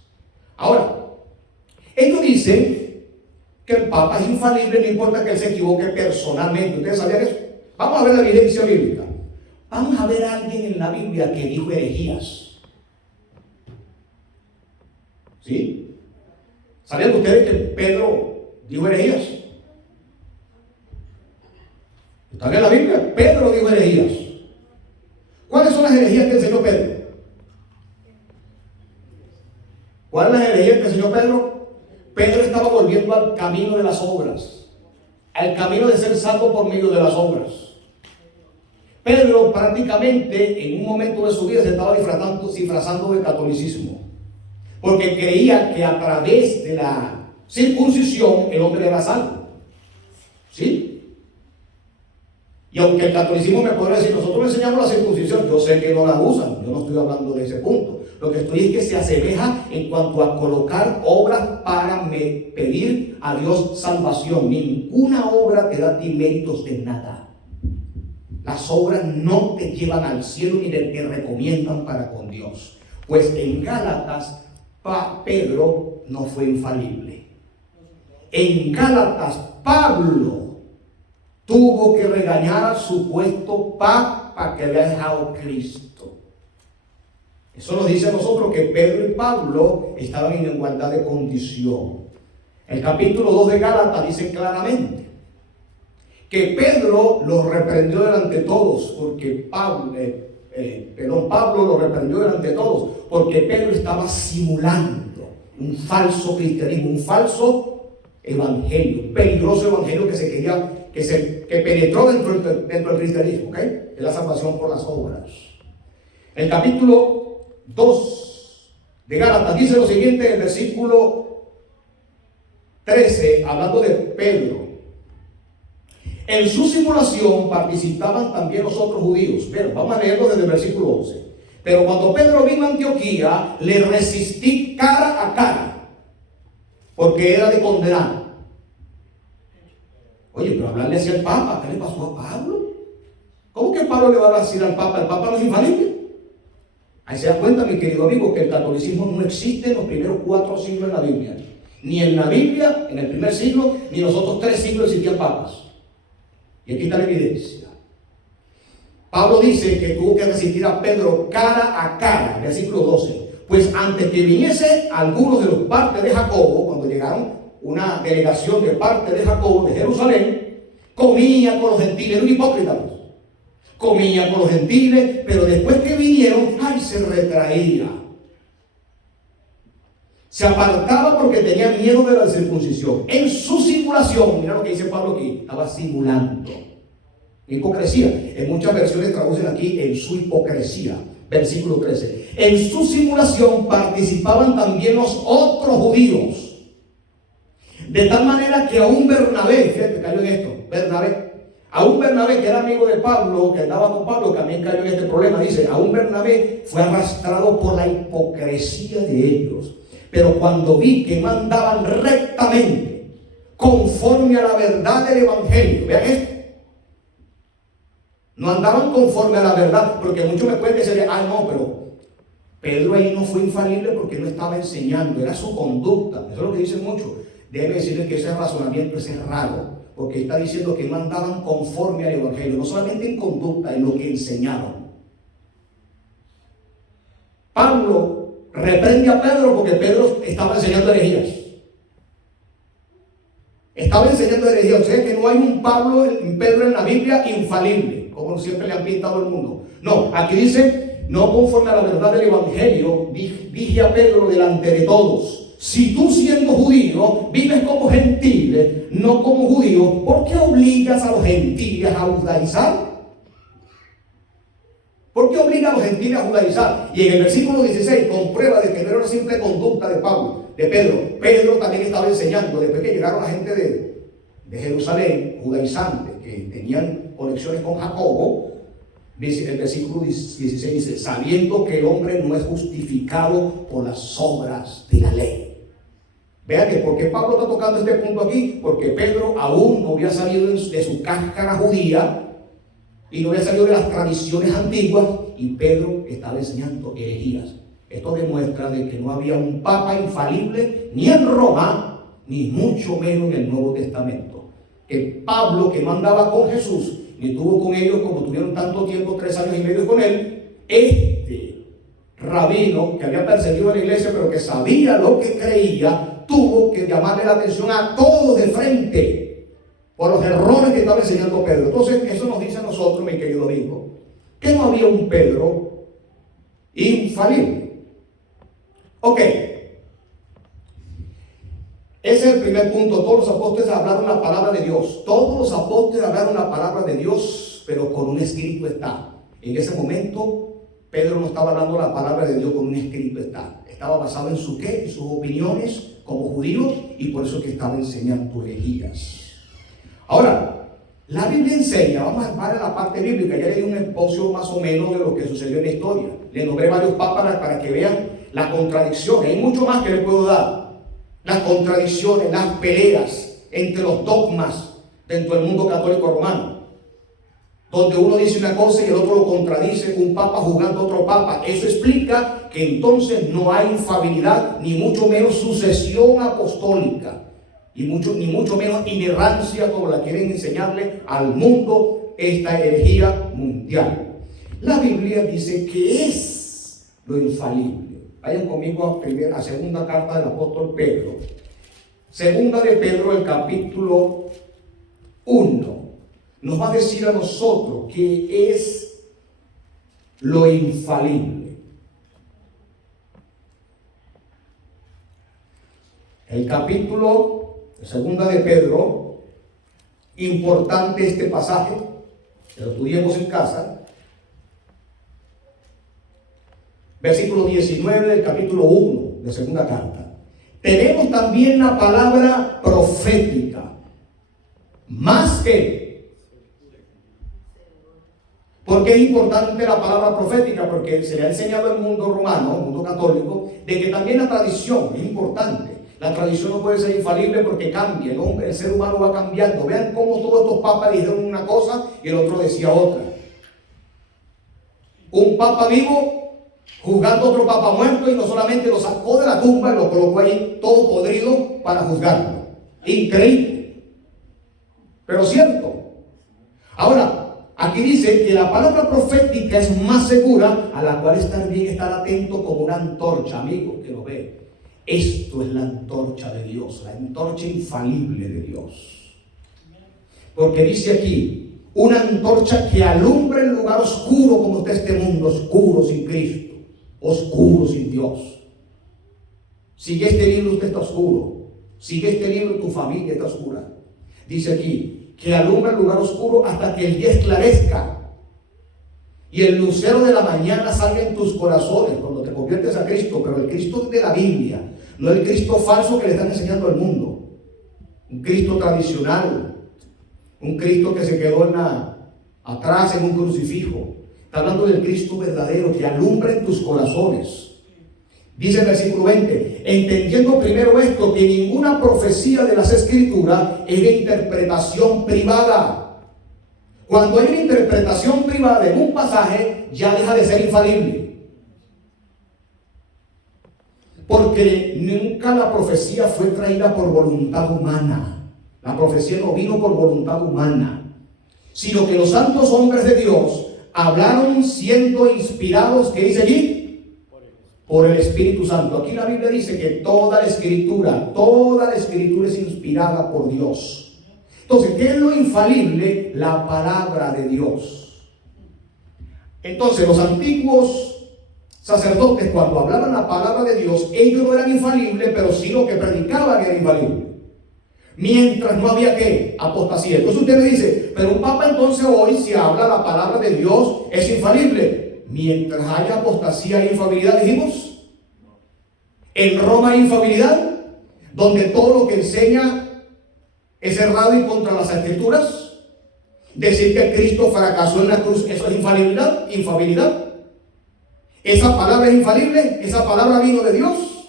Ahora, ellos dicen que el Papa es infalible, no importa que él se equivoque personalmente. ¿Ustedes sabían eso? Vamos a ver la evidencia bíblica. Vamos a ver a alguien en la Biblia que dijo herejías. ¿Sí? ¿Sabían ustedes que Pedro dijo herejías? ¿Están en la Biblia? Pedro dijo herejías. ¿Cuáles son las herejías que enseñó Pedro? ¿Cuáles son las herejías que enseñó Pedro? Pedro estaba volviendo al camino de las obras, al camino de ser salvo por medio de las obras. Pedro prácticamente en un momento de su vida se estaba disfrazando de catolicismo, porque creía que a través de la circuncisión el hombre era salvo. ¿Sí? Y aunque el catolicismo me podría decir, nosotros le enseñamos la circuncisión, yo sé que no la usan, yo no estoy hablando de ese punto. Lo que estoy es que se asemeja en cuanto a colocar obras para pedir a Dios salvación. Ninguna obra te da a ti méritos de nada. Las obras no te llevan al cielo ni te recomiendan para con Dios. Pues en Gálatas, Pedro no fue infalible. En Gálatas, Pablo tuvo que regañar al supuesto Papa que había dejado Cristo. Eso nos dice a nosotros que Pedro y Pablo estaban en igualdad de condición. El capítulo 2 de Gálatas dice claramente que Pedro los reprendió delante de todos, porque Pablo lo reprendió delante de todos, porque Pedro estaba simulando un falso cristianismo, un falso evangelio, peligroso evangelio que penetró dentro del cristianismo, ¿ok? Es la salvación por las obras. El capítulo 2 de Gálatas dice lo siguiente en el versículo 13, hablando de Pedro. En su simulación participaban también los otros judíos. Pero vamos a leerlo desde el versículo 11. Pero cuando Pedro vino a Antioquía, le resistí cara a cara, porque era de condenar. Oye, pero hablarle así al Papa, ¿qué le pasó a Pablo? ¿Cómo que Pablo le va a decir al Papa? ¿El Papa no es infalible? Ahí se da cuenta, mi querido amigo, que el catolicismo no existe en los primeros 4 siglos en la Biblia. Ni en la Biblia, en el primer siglo, ni en los otros 3 siglos existían papas. Y aquí está la evidencia. Pablo dice que tuvo que resistir a Pedro cara a cara, versículo 12. Pues antes que viniese algunos de los partes de Jacobo, cuando llegaron una delegación de parte de Jacobo de Jerusalén, comía con los gentiles, era un hipócrita. Comía con los gentiles, pero después que vinieron, ¡ay!, se retraía. Se apartaba porque tenía miedo de la circuncisión. En su simulación, mira lo que dice Pablo aquí, estaba simulando. Hipocresía. En muchas versiones traducen aquí en su hipocresía. Versículo 13. En su simulación participaban también los otros judíos. De tal manera que aún Bernabé, fíjate, cayó en esto, aún Bernabé, que era amigo de Pablo, que andaba con Pablo, también cayó en este problema. Dice, aún Bernabé fue arrastrado por la hipocresía de ellos. Pero cuando vi que no andaban rectamente, conforme a la verdad del evangelio, vean esto, no andaban conforme a la verdad, porque muchos me pueden decir, no, pero Pedro ahí no fue infalible porque no estaba enseñando, era su conducta. Eso es lo que dicen muchos. Debe decirles que ese razonamiento es raro, porque está diciendo que no andaban conforme al evangelio, no solamente en conducta, en lo que enseñaron. Pablo reprende a Pedro porque Pedro estaba enseñando herejías. Estaba enseñando herejías. O sea que no hay un Pedro en la Biblia infalible, como siempre le han pintado al mundo. No, aquí dice, no conforme a la verdad del evangelio, dije a Pedro delante de todos, si tú siendo judío vives como gentil, no como judío, ¿por qué obligas a los gentiles a judaizar? ¿Por qué obliga a los gentiles a judaizar? Y en el versículo 16 comprueba de que no era una simple conducta de Pedro. Pedro también estaba enseñando, después que llegaron la gente de Jerusalén, judaizantes, que tenían conexiones con Jacobo. El versículo 16 dice, sabiendo que el hombre no es justificado por las obras de la ley. Vean que por qué Pablo está tocando este punto aquí, porque Pedro aún no había salido de su cáscara judía y no había salido de las tradiciones antiguas, y Pedro estaba enseñando herejías. Esto demuestra de que no había un papa infalible ni en Roma, ni mucho menos en el Nuevo Testamento. Que Pablo, que no andaba con Jesús, ni tuvo con ellos como tuvieron tanto tiempo, 3 años y medio con él, este rabino que había perseguido a la iglesia, pero que sabía lo que creía, tuvo que llamarle la atención a todos de frente por los errores que estaba enseñando Pedro. Entonces, eso nos dice a nosotros, mi querido amigo, que no había un Pedro infalible. Ok. Ese es el primer punto. Todos los apóstoles hablaron la palabra de Dios. Todos los apóstoles hablaron la palabra de Dios, pero con un escrito está. En ese momento, Pedro no estaba hablando la palabra de Dios con un escrito está. Estaba basado en su qué, en sus opiniones como judíos, y por eso que estaba enseñando herejías. Ahora, la Biblia enseña, vamos a ver la parte bíblica, ya le di un esbozo más o menos de lo que sucedió en la historia. Le nombré varios papas para que vean la contradicción. Hay mucho más que le puedo dar. Las contradicciones, las peleas entre los dogmas dentro del mundo católico romano, donde uno dice una cosa y el otro lo contradice, un papa juzgando a otro papa. Eso explica que entonces no hay infalibilidad, ni mucho menos sucesión apostólica, ni mucho menos inerrancia como la quieren enseñarle al mundo esta herejía mundial. La Biblia dice que es lo infalible. Vayan conmigo a segunda carta del apóstol Pedro. Segunda de Pedro, el capítulo 1. Nos va a decir a nosotros que es lo infalible. El capítulo Segunda de Pedro, importante este pasaje, que lo estudiemos en casa. Versículo 19 del capítulo 1 de segunda carta. Tenemos también la palabra profética, más que. ¿Por qué es importante la palabra profética? Porque se le ha enseñado al mundo romano, al mundo católico, de que también la tradición es importante. La tradición no puede ser infalible porque cambia, ¿no? El ser humano va cambiando. Vean cómo todos estos papas dijeron una cosa y el otro decía otra. Un papa vivo juzgando a otro papa muerto, y no solamente lo sacó de la tumba y lo colocó ahí todo podrido para juzgarlo. Increíble, pero cierto. Ahora, aquí dice que la palabra profética es más segura, a la cual estar atento como una antorcha, amigo, que lo ve. Esto es la antorcha de Dios, la antorcha infalible de Dios. Porque dice aquí, una antorcha que alumbra el lugar oscuro como está este mundo, oscuro sin Cristo, oscuro sin Dios. Sigue este libro, usted está oscuro. Sigue este libro, tu familia está oscura. Dice aquí, que alumbra el lugar oscuro hasta que el día esclarezca y el lucero de la mañana salga en tus corazones cuando te conviertes a Cristo, pero el Cristo de la Biblia, no el Cristo falso que le están enseñando al mundo. Un Cristo tradicional, un Cristo que se quedó atrás en un crucifijo. Está hablando del Cristo verdadero que alumbra en tus corazones. Dice el versículo 20, entendiendo primero esto, que ninguna profecía de las Escrituras es de interpretación privada. Cuando hay una interpretación privada en un pasaje, ya deja de ser infalible. Porque nunca la profecía fue traída por voluntad humana. La profecía no vino por voluntad humana, sino que los santos hombres de Dios hablaron siendo inspirados, ¿qué dice allí? Por el Espíritu Santo. Aquí la Biblia dice que toda la escritura es inspirada por Dios. Entonces, ¿qué es lo infalible? La palabra de Dios. Entonces, los antiguos sacerdotes, cuando hablaban la palabra de Dios, ellos no eran infalibles, pero sí lo que predicaban era infalible. Mientras no había ¿qué? Apostasía. Entonces usted me dice, pero un papa entonces hoy, si habla la palabra de Dios, es infalible. Mientras haya apostasía e infabilidad, dijimos. En Roma hay infabilidad, donde todo lo que enseña es errado y contra las Escrituras. Decir que Cristo fracasó en la cruz, eso es infalibilidad, infabilidad. Esa palabra es infalible, esa palabra vino de Dios.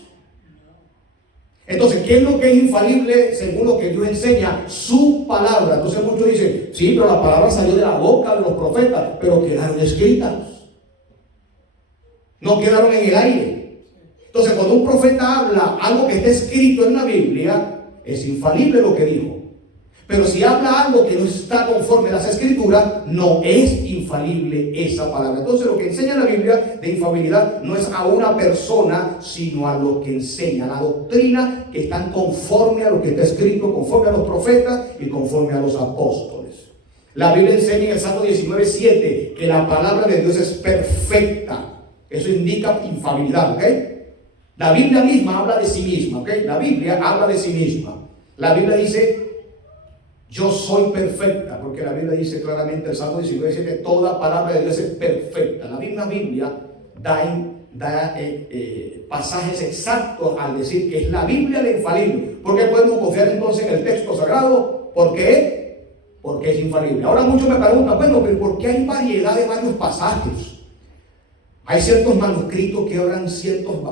Entonces, ¿qué es lo que es infalible según lo que Dios enseña? Su palabra. Entonces muchos dicen, sí, pero la palabra salió de la boca de los profetas, pero quedaron escritas. No quedaron en el aire. Entonces, cuando un profeta habla algo que está escrito en la Biblia, es infalible lo que dijo. Pero si habla algo que no está conforme a las Escrituras, no es infalible esa palabra. Entonces, lo que enseña la Biblia de infalibilidad no es a una persona, sino a lo que enseña, la doctrina que están conforme a lo que está escrito, conforme a los profetas y conforme a los apóstoles. La Biblia enseña en el Salmo 19:7 que la palabra de Dios es perfecta. Eso indica infalibilidad, ¿ok? La Biblia misma habla de sí misma, ¿ok? La Biblia habla de sí misma. La Biblia dice, yo soy perfecta, porque la Biblia dice claramente, el Salmo 19:7, toda palabra de Dios es perfecta. La misma Biblia da pasajes exactos al decir que es la Biblia la infalible. ¿Por qué podemos confiar entonces en el texto sagrado? ¿Por qué? Porque es infalible. Ahora muchos me preguntan, bueno, pero ¿por qué hay variedad de varios pasajes? Hay ciertos manuscritos que hablan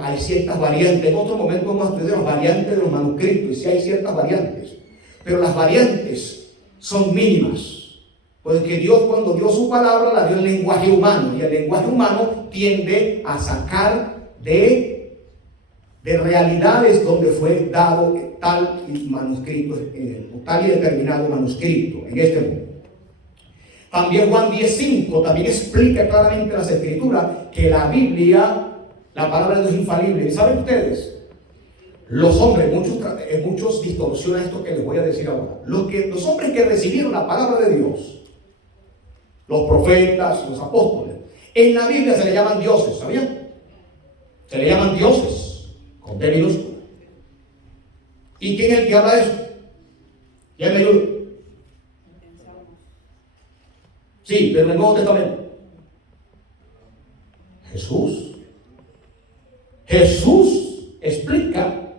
hay ciertas variantes. En otro momento vamos a estudiar las variantes de los manuscritos, y si hay ciertas variantes. Pero las variantes son mínimas, porque Dios, cuando dio su palabra, la dio en lenguaje humano, y el lenguaje humano tiende a sacar de realidades donde fue dado tal manuscrito, tal y determinado manuscrito en este mundo. También Juan 10:5 también explica claramente en las Escrituras que la Biblia, la palabra de Dios es infalible. ¿Y saben ustedes? Los hombres, muchos distorsionan esto que les voy a decir ahora. Los hombres que recibieron la palabra de Dios, los profetas, los apóstoles, en la Biblia se le llaman dioses, ¿sabían? Se le llaman dioses, con D minúscula. ¿Y quién es el que habla de eso? ¿Quién me ayuda? Sí, pero en el Nuevo Testamento. Jesús explica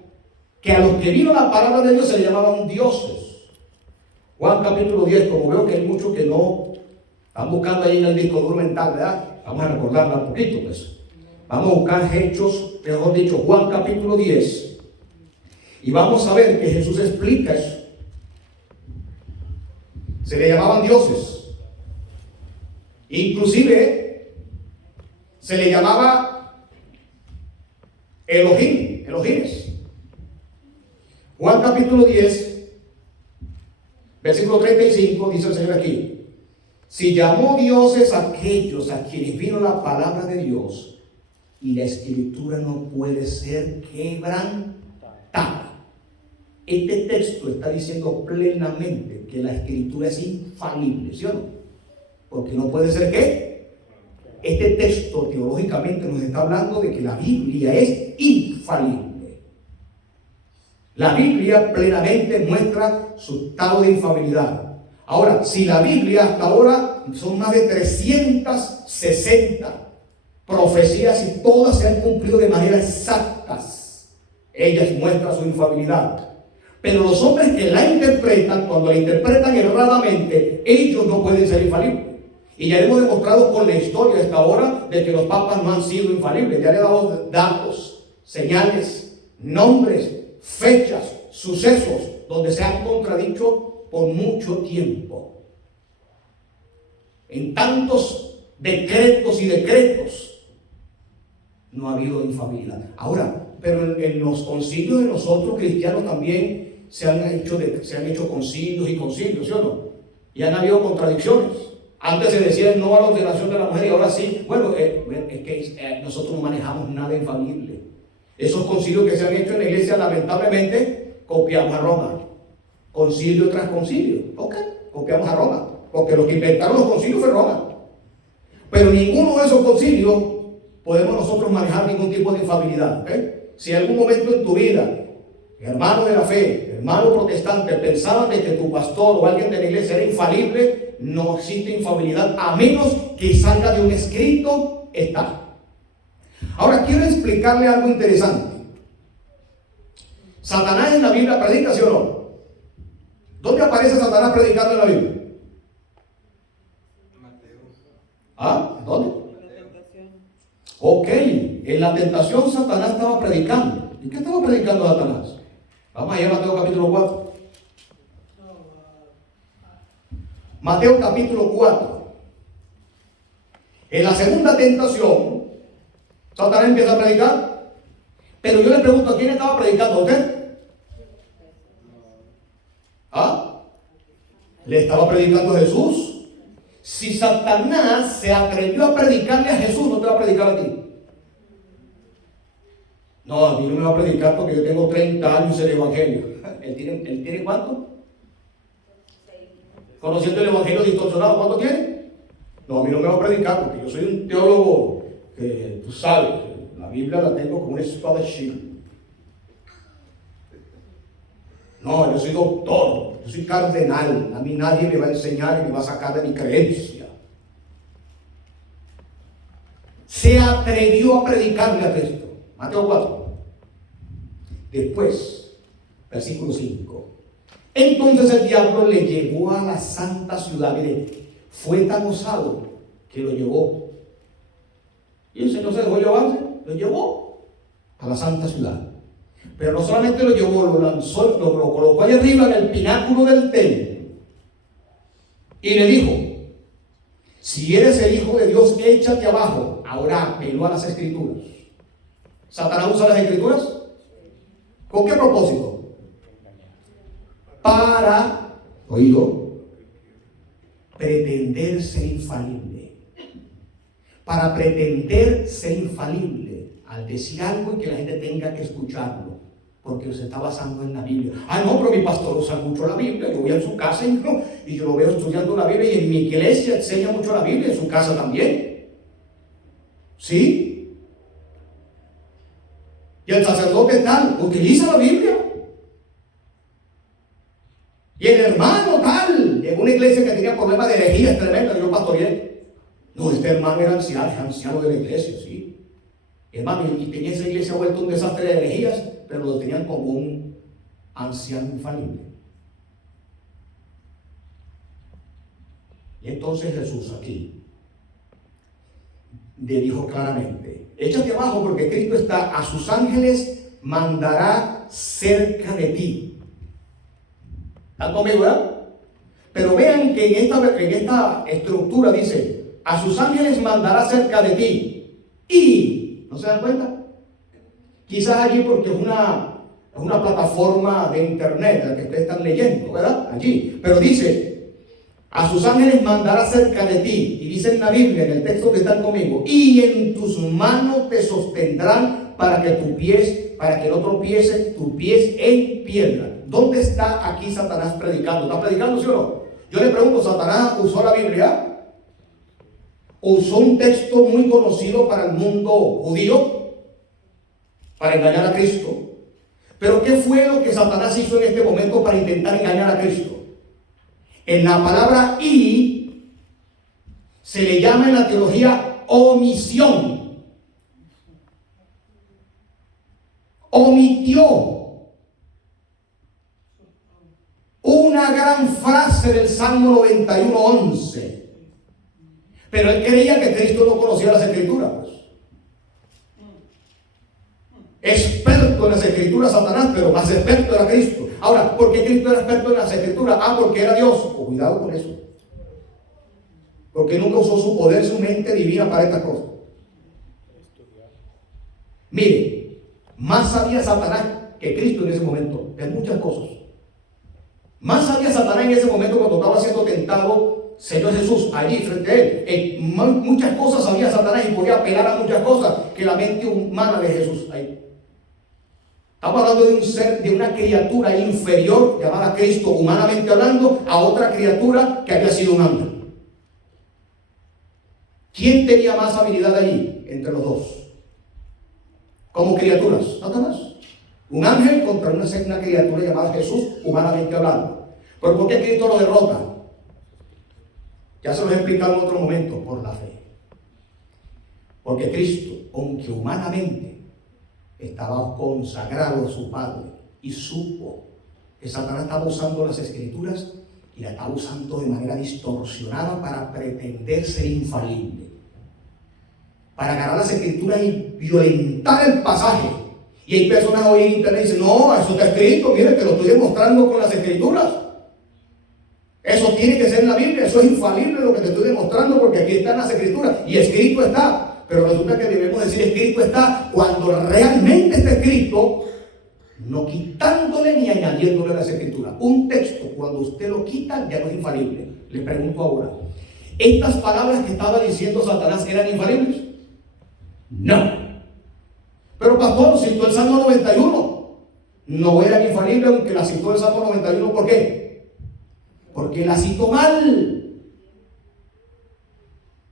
que a los que vino la palabra de Dios se le llamaban dioses. Juan capítulo 10, como veo que hay muchos que no están buscando ahí en el disco duro mental, ¿verdad? Vamos a recordarla un poquito, pues. Vamos a buscar Hechos, mejor dicho, Juan capítulo 10. Y vamos a ver que Jesús explica eso. Se le llamaban dioses. Inclusive se le llamaba Elohines. Juan capítulo 10, versículo 35, dice el Señor aquí: si llamó dioses a aquellos a quienes vino la palabra de Dios, y la escritura no puede ser quebrantada. Este texto está diciendo plenamente que la escritura es infalible, ¿sí o no? Porque no puede ser ¿qué? Este texto teológicamente nos está hablando de que la Biblia es infalible. La Biblia plenamente muestra su estado de infalibilidad. Ahora, si la Biblia hasta ahora son más de 360 profecías y todas se han cumplido de manera exactas, ellas muestran su infalibilidad. Pero los hombres que la interpretan, cuando la interpretan erradamente, ellos no pueden ser infalibles. Y ya hemos demostrado con la historia hasta ahora de que los papas no han sido infalibles. Ya le damos datos, señales, nombres, fechas, sucesos donde se han contradicho por mucho tiempo. En tantos decretos y decretos no ha habido infalibilidad. Ahora, pero en los concilios de nosotros cristianos también se han hecho concilios y concilios, ¿sí o no? Y han habido contradicciones. Antes se decía no a la ordenación de la mujer y ahora sí. Bueno, es que nosotros no manejamos nada infalible. Esos concilios que se han hecho en la iglesia, lamentablemente, copiamos a Roma. Concilio tras concilio. Ok, copiamos a Roma. Porque los que inventaron los concilios fue Roma. Pero ninguno de esos concilios podemos nosotros manejar ningún tipo de infalibilidad. ¿Okay? Si en algún momento en tu vida, hermano de la fe, hermano protestante, pensaban de que tu pastor o alguien de la iglesia era infalible, no existe infalibilidad a menos que salga de un escrito, está. Ahora quiero explicarle algo interesante. ¿Satanás en la Biblia predica, sí o no? ¿Dónde aparece Satanás predicando en la Biblia? ¿Ah? ¿Dónde? Ok, en la tentación Satanás estaba predicando. ¿Y qué estaba predicando Satanás? Vamos allá a Mateo capítulo 4. Mateo capítulo 4. En la segunda tentación, Satanás empieza a predicar. Pero yo le pregunto, ¿a quién estaba predicando? ¿A usted? ¿Ah? ¿Le estaba predicando a Jesús? Si Satanás se atrevió a predicarle a Jesús, no te va a predicar a ti. No, a mí no me va a predicar porque yo tengo 30 años en el Evangelio. ¿Él tiene cuánto? Conociendo el Evangelio distorsionado, ¿cuánto tiene? No, a mí no me va a predicar porque yo soy un teólogo que, tú sabes, la Biblia la tengo como una espadachín. No, yo soy doctor, yo soy cardenal, a mí nadie me va a enseñar y me va a sacar de mi creencia. Se atrevió a predicarle a Cristo. Mateo 4. Después, versículo 5. Entonces el diablo le llevó a la santa ciudad. Mire, fue tan osado que lo llevó. Y el Señor se dejó llevarse, lo llevó a la santa ciudad. Pero no solamente lo llevó, lo lanzó, lo colocó allá arriba en el pináculo del templo. Y le dijo: si eres el Hijo de Dios, échate abajo. Ahora apeló a las Escrituras. ¿Satanás usa las Escrituras? ¿Con qué propósito? Para, oído, pretender ser infalible. Para pretender ser infalible al decir algo y que la gente tenga que escucharlo, porque se está basando en la Biblia. Ah, no, pero mi pastor usa mucho la Biblia. Yo voy a su casa y yo lo veo estudiando la Biblia, y en mi iglesia enseña mucho la Biblia, en su casa también. ¿Sí? Y el sacerdote tal utiliza la Biblia. Y el hermano tal, en una iglesia que tenía problemas de herejías tremendas, yo pastoreé. No, este hermano era anciano de la iglesia, sí. Hermano, y tenía esa iglesia vuelta un desastre de herejías, pero lo tenían como un anciano infalible. Y entonces Jesús aquí le dijo claramente: échate abajo, porque Cristo está, a sus ángeles mandará cerca de ti. ¿Están conmigo, verdad? Pero vean que en esta estructura dice: a sus ángeles mandará cerca de ti. Y, ¿no se dan cuenta? Quizás allí porque es una plataforma de internet la que ustedes están leyendo, ¿verdad? Allí. Pero dice: a sus ángeles mandará cerca de ti. Y dice en la Biblia, en el texto que están conmigo: y en tus manos te sostendrán para que no tropiece tu pies en piedra. ¿Dónde está aquí Satanás predicando? ¿Está predicando, sí o no? Yo le pregunto, ¿Satanás usó la Biblia? ¿Usó un texto muy conocido para el mundo judío para engañar a Cristo? Pero ¿qué fue lo que Satanás hizo en este momento para intentar engañar a Cristo? En la palabra "y" se le llama en la teología omisión. Omitió una gran frase del Salmo 91:11. Pero él creía que Cristo no conocía las Escrituras, pues. Experto en las Escrituras Satanás, pero más experto era Cristo. Ahora, ¿por qué Cristo era experto en las Escrituras? Porque era Dios. Oh, cuidado con eso. Porque nunca usó su poder, su mente divina para estas cosas. Mire, más sabía Satanás que Cristo en ese momento, de muchas cosas. Más sabía Satanás en ese momento cuando estaba siendo tentado Señor Jesús allí frente a él. Muchas cosas sabía Satanás y podía apelar a muchas cosas que la mente humana de Jesús ahí. Estamos hablando de un ser, de una criatura inferior llamada Cristo, humanamente hablando, a otra criatura que había sido un ángel. ¿Quién tenía más habilidad allí entre los dos? Como criaturas, Satanás. Un ángel contra una criatura llamada Jesús, humanamente hablando. ¿Pero por qué Cristo lo derrota? Ya se los he explicado en otro momento: por la fe. Porque Cristo, aunque humanamente estaba consagrado a su Padre y supo que Satanás estaba usando las Escrituras y la estaba usando de manera distorsionada para pretender ser infalible, para agarrar las Escrituras y violentar el pasaje. Y hay personas hoy en internet que dicen: no, eso está escrito, mire, te lo estoy demostrando con las Escrituras. Eso tiene que ser en la Biblia, eso es infalible lo que te estoy demostrando, porque aquí están las Escrituras y escrito está. Pero resulta que debemos decir escrito está cuando realmente está escrito, no quitándole ni añadiéndole a las Escrituras. Un texto, cuando usted lo quita, ya no es infalible. Le pregunto ahora: ¿estas palabras que estaba diciendo Satanás eran infalibles? No. Pero pastor, citó el Salmo 91. No eran infalibles, aunque la citó el Salmo 91. ¿Por qué? Porque la citó mal.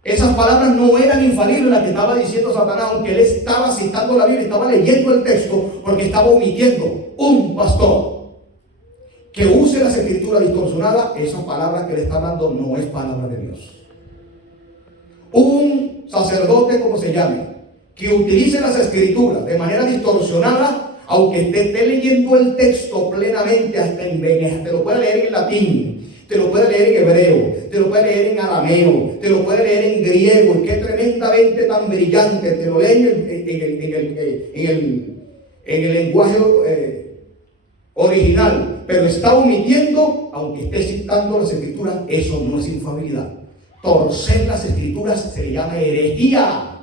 Esas palabras no eran infalibles las que estaba diciendo Satanás, aunque él estaba citando la Biblia, estaba leyendo el texto, porque estaba omitiendo. Un pastor que use las Escrituras distorsionadas, esas palabras que le está dando no es palabra de Dios. Un sacerdote, como se llame, que utilice las Escrituras de manera distorsionada, aunque esté leyendo el texto plenamente, hasta te lo puede leer en latín, te lo puede leer en hebreo, te lo puede leer en arameo, te lo puede leer en griego, y qué tremendamente tan brillante, te lo lee en el lenguaje original, pero está omitiendo, aunque esté citando las Escrituras. Eso no es infalibilidad. Torcer las Escrituras se le llama herejía.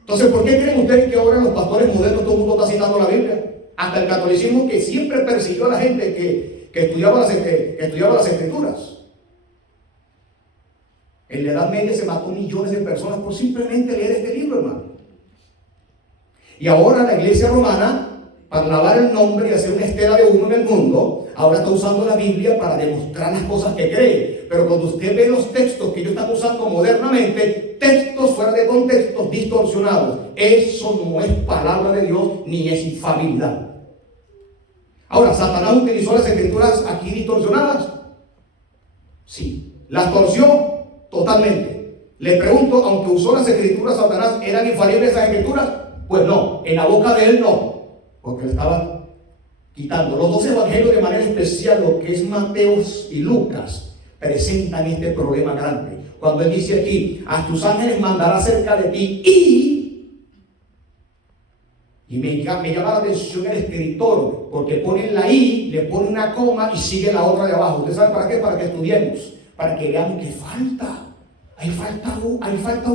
Entonces, ¿por qué creen ustedes que ahora los pastores modernos todo el mundo está citando la Biblia? Hasta el catolicismo, que siempre persiguió a la gente que estudiaba las Escrituras. En la Edad Media se mató millones de personas por simplemente leer este libro, hermano. Y ahora la Iglesia Romana, para lavar el nombre y hacer una estela de humo en el mundo, ahora está usando la Biblia para demostrar las cosas que cree. Pero cuando usted ve los textos que ellos están usando modernamente, textos fuera de contexto, distorsionados, eso no es palabra de Dios ni es infalibilidad. Ahora, ¿Satanás utilizó las escrituras aquí distorsionadas? Sí. ¿Las torció? Totalmente. Le pregunto, aunque usó las escrituras, ¿Satanás eran infalibles esas escrituras? Pues no, en la boca de él no, porque le estaban quitando. Los dos evangelios, de manera especial lo que es Mateo y Lucas, presentan este problema grande. Cuando él dice aquí, a tus ángeles mandará cerca de ti y me llama la atención el escritor, porque pone la I, le pone una coma y sigue la otra de abajo. ¿Usted sabe para qué? Para que estudiemos, para que veamos que falta. Hay falta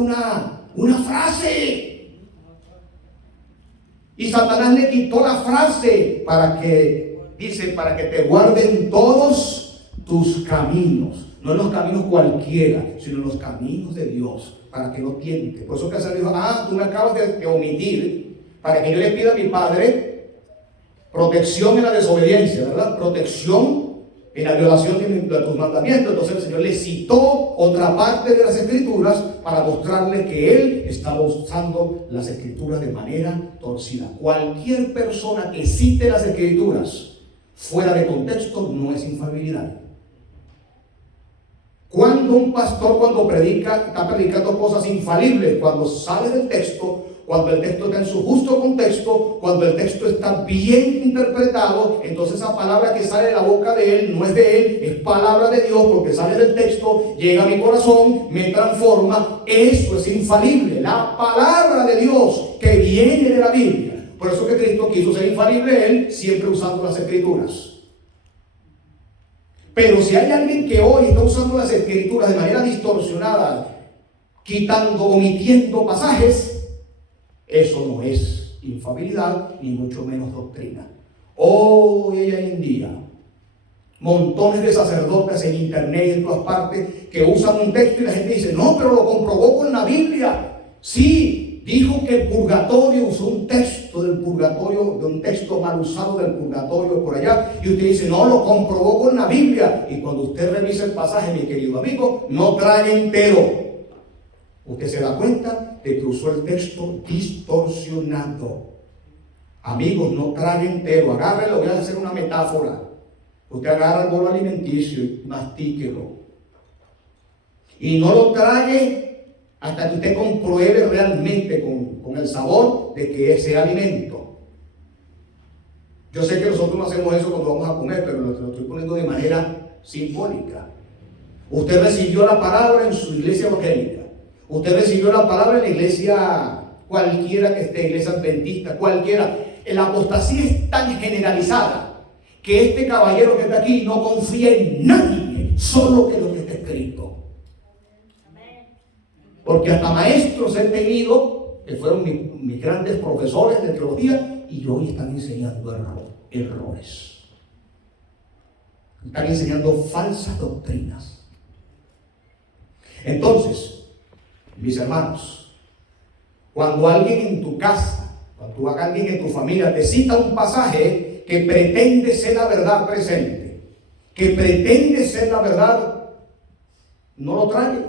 una frase. Y Satanás le quitó la frase para que te guarden todos tus caminos. No en los caminos cualquiera, sino en los caminos de Dios, para que no tiente. Por eso que se dijo, tú me acabas de omitir, para que yo le pida a mi Padre protección en la desobediencia, ¿verdad? Protección en la violación de tus mandamientos. Entonces el Señor le citó otra parte de las Escrituras para mostrarle que Él estaba usando las Escrituras de manera torcida. Cualquier persona que cite las Escrituras fuera de contexto no es infalibilidad. Cuando un pastor, cuando predica, está predicando cosas infalibles, cuando sale del texto, cuando el texto está en su justo contexto, cuando el texto está bien interpretado, entonces esa palabra que sale de la boca de él no es de él, es palabra de Dios, porque sale del texto, llega a mi corazón, me transforma. Eso es infalible, la palabra de Dios que viene de la Biblia. Por eso que Cristo quiso ser infalible él, siempre usando las Escrituras. Pero si hay alguien que hoy está usando las Escrituras de manera distorsionada, quitando, omitiendo pasajes, eso no es infalibilidad, ni mucho menos doctrina. Hoy en día, montones de sacerdotes en internet y en todas partes que usan un texto y la gente dice, no, pero lo comprobó con la Biblia. Sí, dijo que el purgatorio, usó un texto del purgatorio, de un texto mal usado del purgatorio por allá, y usted dice, no, lo comprobó con la Biblia. Y cuando usted revisa el pasaje, mi querido amigo, no trae entero. Usted se da cuenta de que usó el texto distorsionado. Amigos, no trae entero. Agárrelo, voy a hacer una metáfora. Usted agarra el bolo alimenticio y mastíquelo. Y no lo trague hasta que usted compruebe realmente con el sabor de que ese alimento. Yo sé que nosotros no hacemos eso cuando vamos a comer, pero lo estoy poniendo de manera simbólica. Usted recibió la palabra en su iglesia evangélica. Usted recibió la palabra en la iglesia cualquiera que esté, iglesia adventista, cualquiera. La apostasía es tan generalizada que este caballero que está aquí no confía en nadie, solo que lo que está escrito. Porque hasta maestros he tenido, que fueron mis grandes profesores de teología, y hoy están enseñando errores. Están enseñando falsas doctrinas. Entonces, mis hermanos, cuando alguien en tu casa, cuando alguien en tu familia te cita un pasaje que pretende ser la verdad presente, que pretende ser la verdad, no lo trague.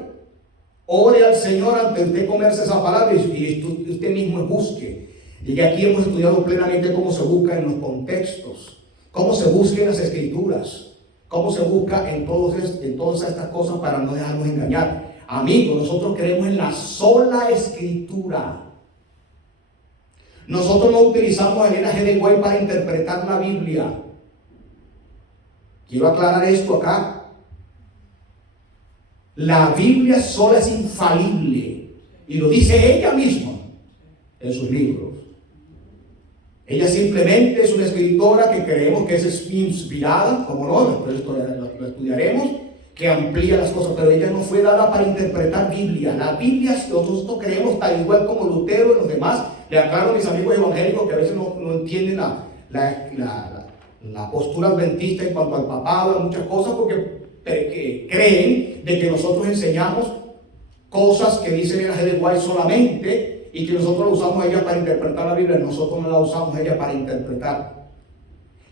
Ore al Señor antes de usted comerse esa palabra y usted mismo busque. Y aquí hemos estudiado plenamente cómo se busca en los contextos, cómo se busca en las Escrituras, cómo se busca en todas estas cosas para no dejarnos engañar. Amigos, nosotros creemos en la sola Escritura. Nosotros no utilizamos el Elena G. de White para interpretar la Biblia. Quiero aclarar esto acá. La Biblia sola es infalible. Y lo dice ella misma en sus libros. Ella simplemente es una escritora que creemos que es inspirada, como no, después lo estudiaremos, que amplía las cosas, pero ella no fue dada para interpretar Biblia. La Biblia, nosotros creemos tal igual como Lutero y los demás. Le aclaro a mis amigos evangélicos que a veces no entienden la postura adventista en cuanto al papado, muchas cosas, porque creen de que nosotros enseñamos cosas que dice Elena G. de White solamente y que nosotros la usamos a ella para interpretar la Biblia. Nosotros no la usamos a ella para interpretar.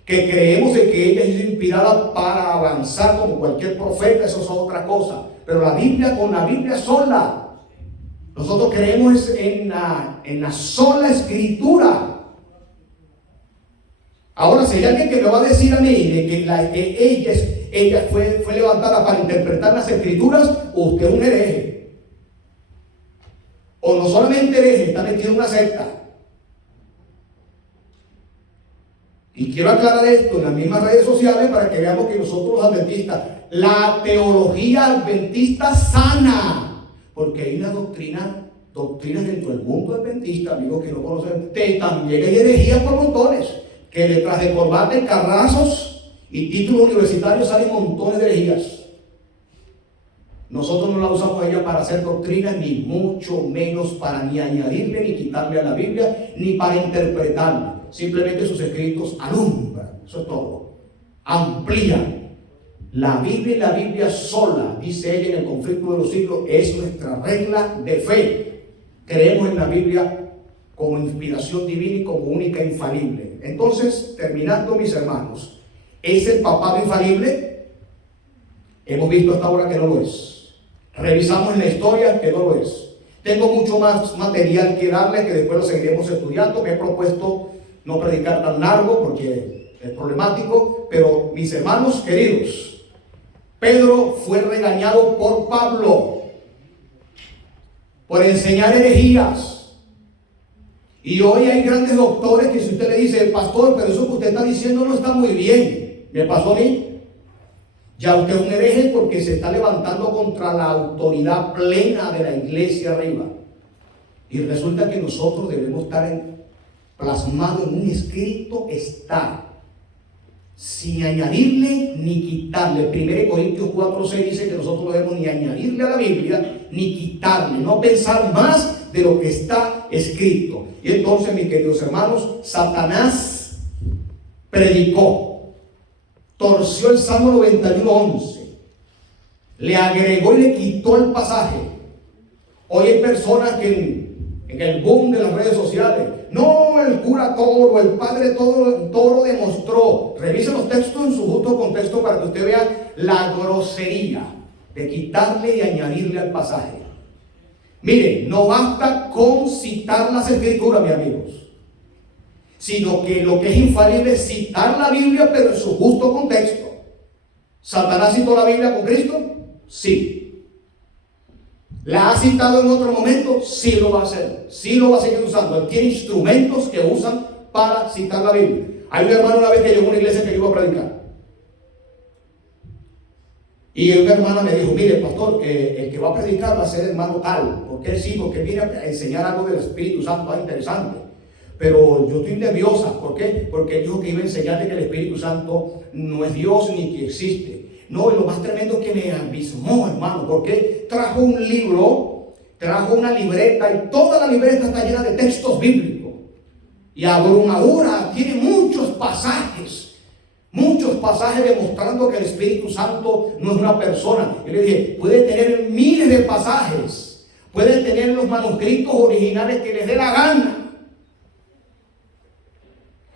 Que creemos en que ella es inspirada para avanzar como cualquier profeta, eso es otra cosa. Pero la Biblia, con la Biblia sola, nosotros creemos en la sola Escritura. Ahora, si hay alguien que me va a decir a mí de que ella fue levantada para interpretar las escrituras, usted es un hereje. O no solamente hereje, está metido en una secta. Y quiero aclarar esto en las mismas redes sociales para que veamos que nosotros los adventistas, la teología adventista sana, porque hay una doctrinas dentro del mundo adventista, amigos que no conocen, también hay herejía por montones, que detrás de corbata, carrazos y títulos universitarios salen montones de herejías. Nosotros no la usamos a ella para hacer doctrina, ni mucho menos para ni añadirle ni quitarle a la Biblia, ni para interpretarla. Simplemente sus escritos alumbran, eso es todo. Amplían. La Biblia y la Biblia sola, dice ella en el conflicto de los siglos, es nuestra regla de fe. Creemos en la Biblia como inspiración divina y como única infalible. Entonces, terminando, mis hermanos, ¿es el papado infalible? Hemos visto hasta ahora que no lo es. Revisamos en la historia que no lo es. Tengo mucho más material que darle, que después lo seguiremos estudiando. Me he propuesto no predicar tan largo porque es problemático, pero mis hermanos queridos, Pedro fue regañado por Pablo por enseñar herejías. Y hoy hay grandes doctores que si usted le dice, pastor, pero eso que usted está diciendo no está muy bien. ¿Me pasó a mí? Ya usted es un hereje porque se está levantando contra la autoridad plena de la iglesia arriba. Y resulta que nosotros debemos estar plasmados en un escrito está, sin añadirle ni quitarle. 1 Corintios 4:6 dice que nosotros no debemos ni añadirle a la Biblia ni quitarle, no pensar más de lo que está escrito. Y entonces, mis queridos hermanos, Satanás predicó, torció el Salmo 91:11, le agregó y le quitó el pasaje. Hoy hay personas que en el boom de las redes sociales, no, el cura Toro, el padre Toro demostró. Revise los textos en su justo contexto para que usted vea la grosería de quitarle y añadirle al pasaje. Mire, no basta con citar las escrituras, mis amigos, sino que lo que es infalible es citar la Biblia, pero en su justo contexto. ¿Satanás citó la Biblia con Cristo? Sí. ¿La ha citado en otro momento? Sí lo va a hacer. Sí lo va a seguir usando. Él tiene instrumentos que usan para citar la Biblia. Hay un hermano una vez que llegó a una iglesia que iba a predicar. Y una hermana me dijo, mire, pastor, el que va a predicar va a ser hermano tal. Porque él sí, porque él viene a enseñar algo del Espíritu Santo, es interesante. Pero yo estoy nerviosa. ¿Por qué? Porque él dijo que iba a enseñarle que el Espíritu Santo no es Dios ni que existe. No, y lo más tremendo es que me abismó, hermano, porque trajo un libro, trajo una libreta y toda la libreta está llena de textos bíblicos. Y abrumadora, tiene muchos pasajes demostrando que el Espíritu Santo no es una persona. Yo le dije, puede tener miles de pasajes, puede tener los manuscritos originales que les dé la gana.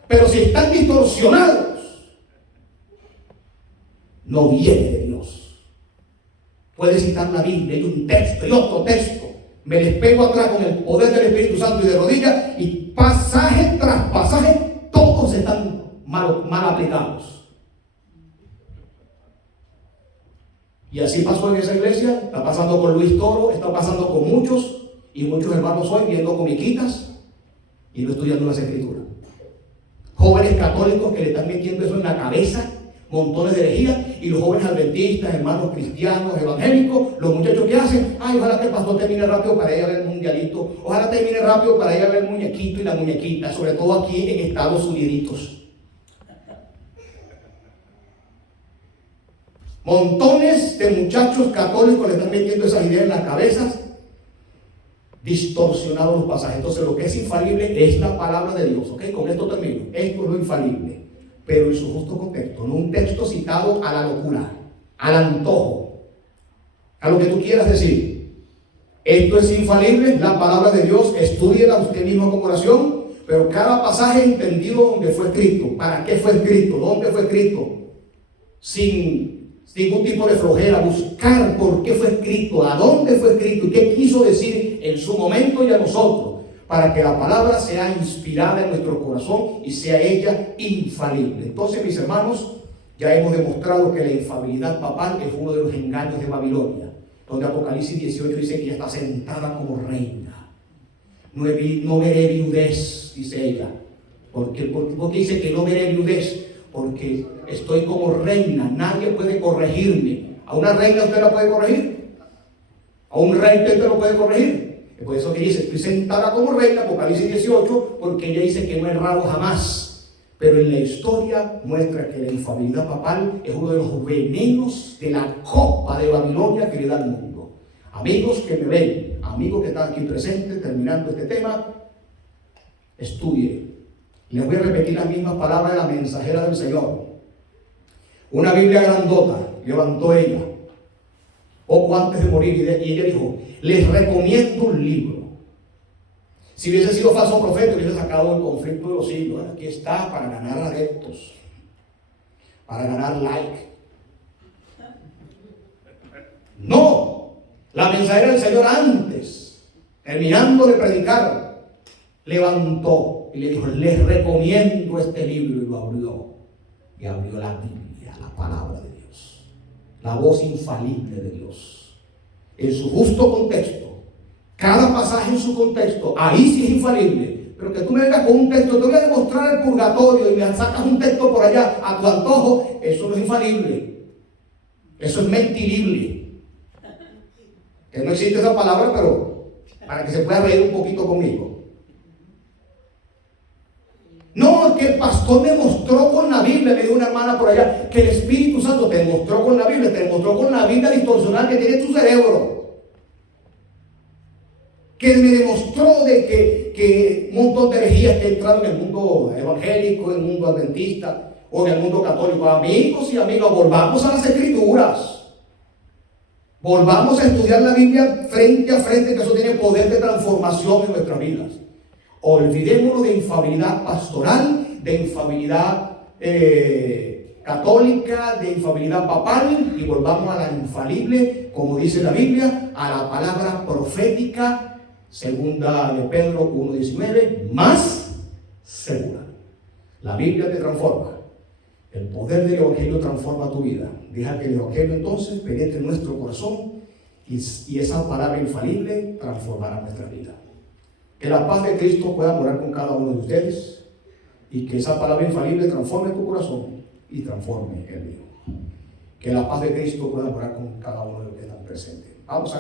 Pero si están distorsionados, no viene de Dios. Puede citar la Biblia y un texto y otro texto. Me les pego atrás con el poder del Espíritu Santo y de rodillas, y pasaje tras pasaje, todos están mal aplicados. Y así pasó en esa iglesia, está pasando con Luis Toro, está pasando con muchos, y muchos hermanos hoy viendo comiquitas y no estudiando las escrituras. Jóvenes católicos que le están metiendo eso en la cabeza, montones de herejías, y los jóvenes adventistas, hermanos cristianos, evangélicos, los muchachos que hacen, ay, ojalá que el pastor termine rápido para ir a ver el mundialito, ojalá termine rápido para ir a ver el muñequito y la muñequita, sobre todo aquí en Estados Unidos. Montones de muchachos católicos le están metiendo esas ideas en las cabezas, distorsionados los pasajes. Entonces, lo que es infalible es la palabra de Dios, ¿ok? Con esto termino. Esto es lo infalible, pero en su justo contexto, no un texto citado a la locura, al antojo, a lo que tú quieras decir. Esto es infalible, la palabra de Dios, estúdiela usted mismo con oración, pero cada pasaje entendido donde fue escrito, para qué fue escrito, dónde fue escrito, sin ningún tipo de flojera, buscar por qué fue escrito, a dónde fue escrito y qué quiso decir en su momento y a nosotros, para que la palabra sea inspirada en nuestro corazón y sea ella infalible. Entonces, mis hermanos, ya hemos demostrado que la infalibilidad papal es uno de los engaños de Babilonia, donde Apocalipsis 18 dice que ella está sentada como reina. No veré viudez, dice ella. ¿Por qué dice que no veré viudez? Porque estoy como reina, nadie puede corregirme. ¿A una reina usted la puede corregir? ¿A un rey usted lo puede corregir? Es por eso que dice, estoy sentada como reina, Apocalipsis 18, porque ella dice que no he errado jamás. Pero en la historia muestra que la infalibilidad papal es uno de los venenos de la copa de Babilonia que le da al mundo. Amigos que me ven, amigos que están aquí presentes, terminando este tema, estudien. Les voy a repetir las mismas palabras de la mensajera del Señor. Una Biblia grandota levantó ella poco antes de morir y ella dijo, les recomiendo un libro. Si hubiese sido falso profeta, hubiese sacado el conflicto de los siglos. Aquí está para ganar adeptos, para ganar like. No, la mensajera del Señor antes, terminando de predicar, levantó y le dijo, les recomiendo este libro, y lo abrió. Y abrió la Biblia, la palabra de Dios, la voz infalible de Dios, en su justo contexto. Cada pasaje en su contexto, ahí sí es infalible. Pero que tú me vengas con un texto, te voy a demostrar el purgatorio y me sacas un texto por allá a tu antojo, eso no es infalible. Eso es mentirible. Que no existe esa palabra, pero para que se pueda reír un poquito conmigo. No, es que el pastor me mostró con la Biblia, me dijo una hermana por allá, que el Espíritu Santo te mostró con la Biblia, te mostró con la Biblia distorsionada que tiene tu cerebro. Que me demostró de que un montón de herejías que entraron en el mundo evangélico, en el mundo adventista o en el mundo católico. Amigos y amigas, volvamos a las Escrituras. Volvamos a estudiar la Biblia frente a frente, que eso tiene poder de transformación en nuestras vidas. Olvidémonos de infalibilidad pastoral, de infalibilidad católica, de infalibilidad papal, y volvamos a la infalible, como dice la Biblia, a la palabra profética, segunda de Pedro 1:19, más segura. La Biblia te transforma. El poder del Evangelio transforma tu vida. Deja que el Evangelio entonces penetre en nuestro corazón y esa palabra infalible transformará nuestra vida. Que la paz de Cristo pueda morar con cada uno de ustedes y que esa palabra infalible transforme tu corazón y transforme el mío. Que la paz de Cristo pueda morar con cada uno de los que están presentes. Vamos a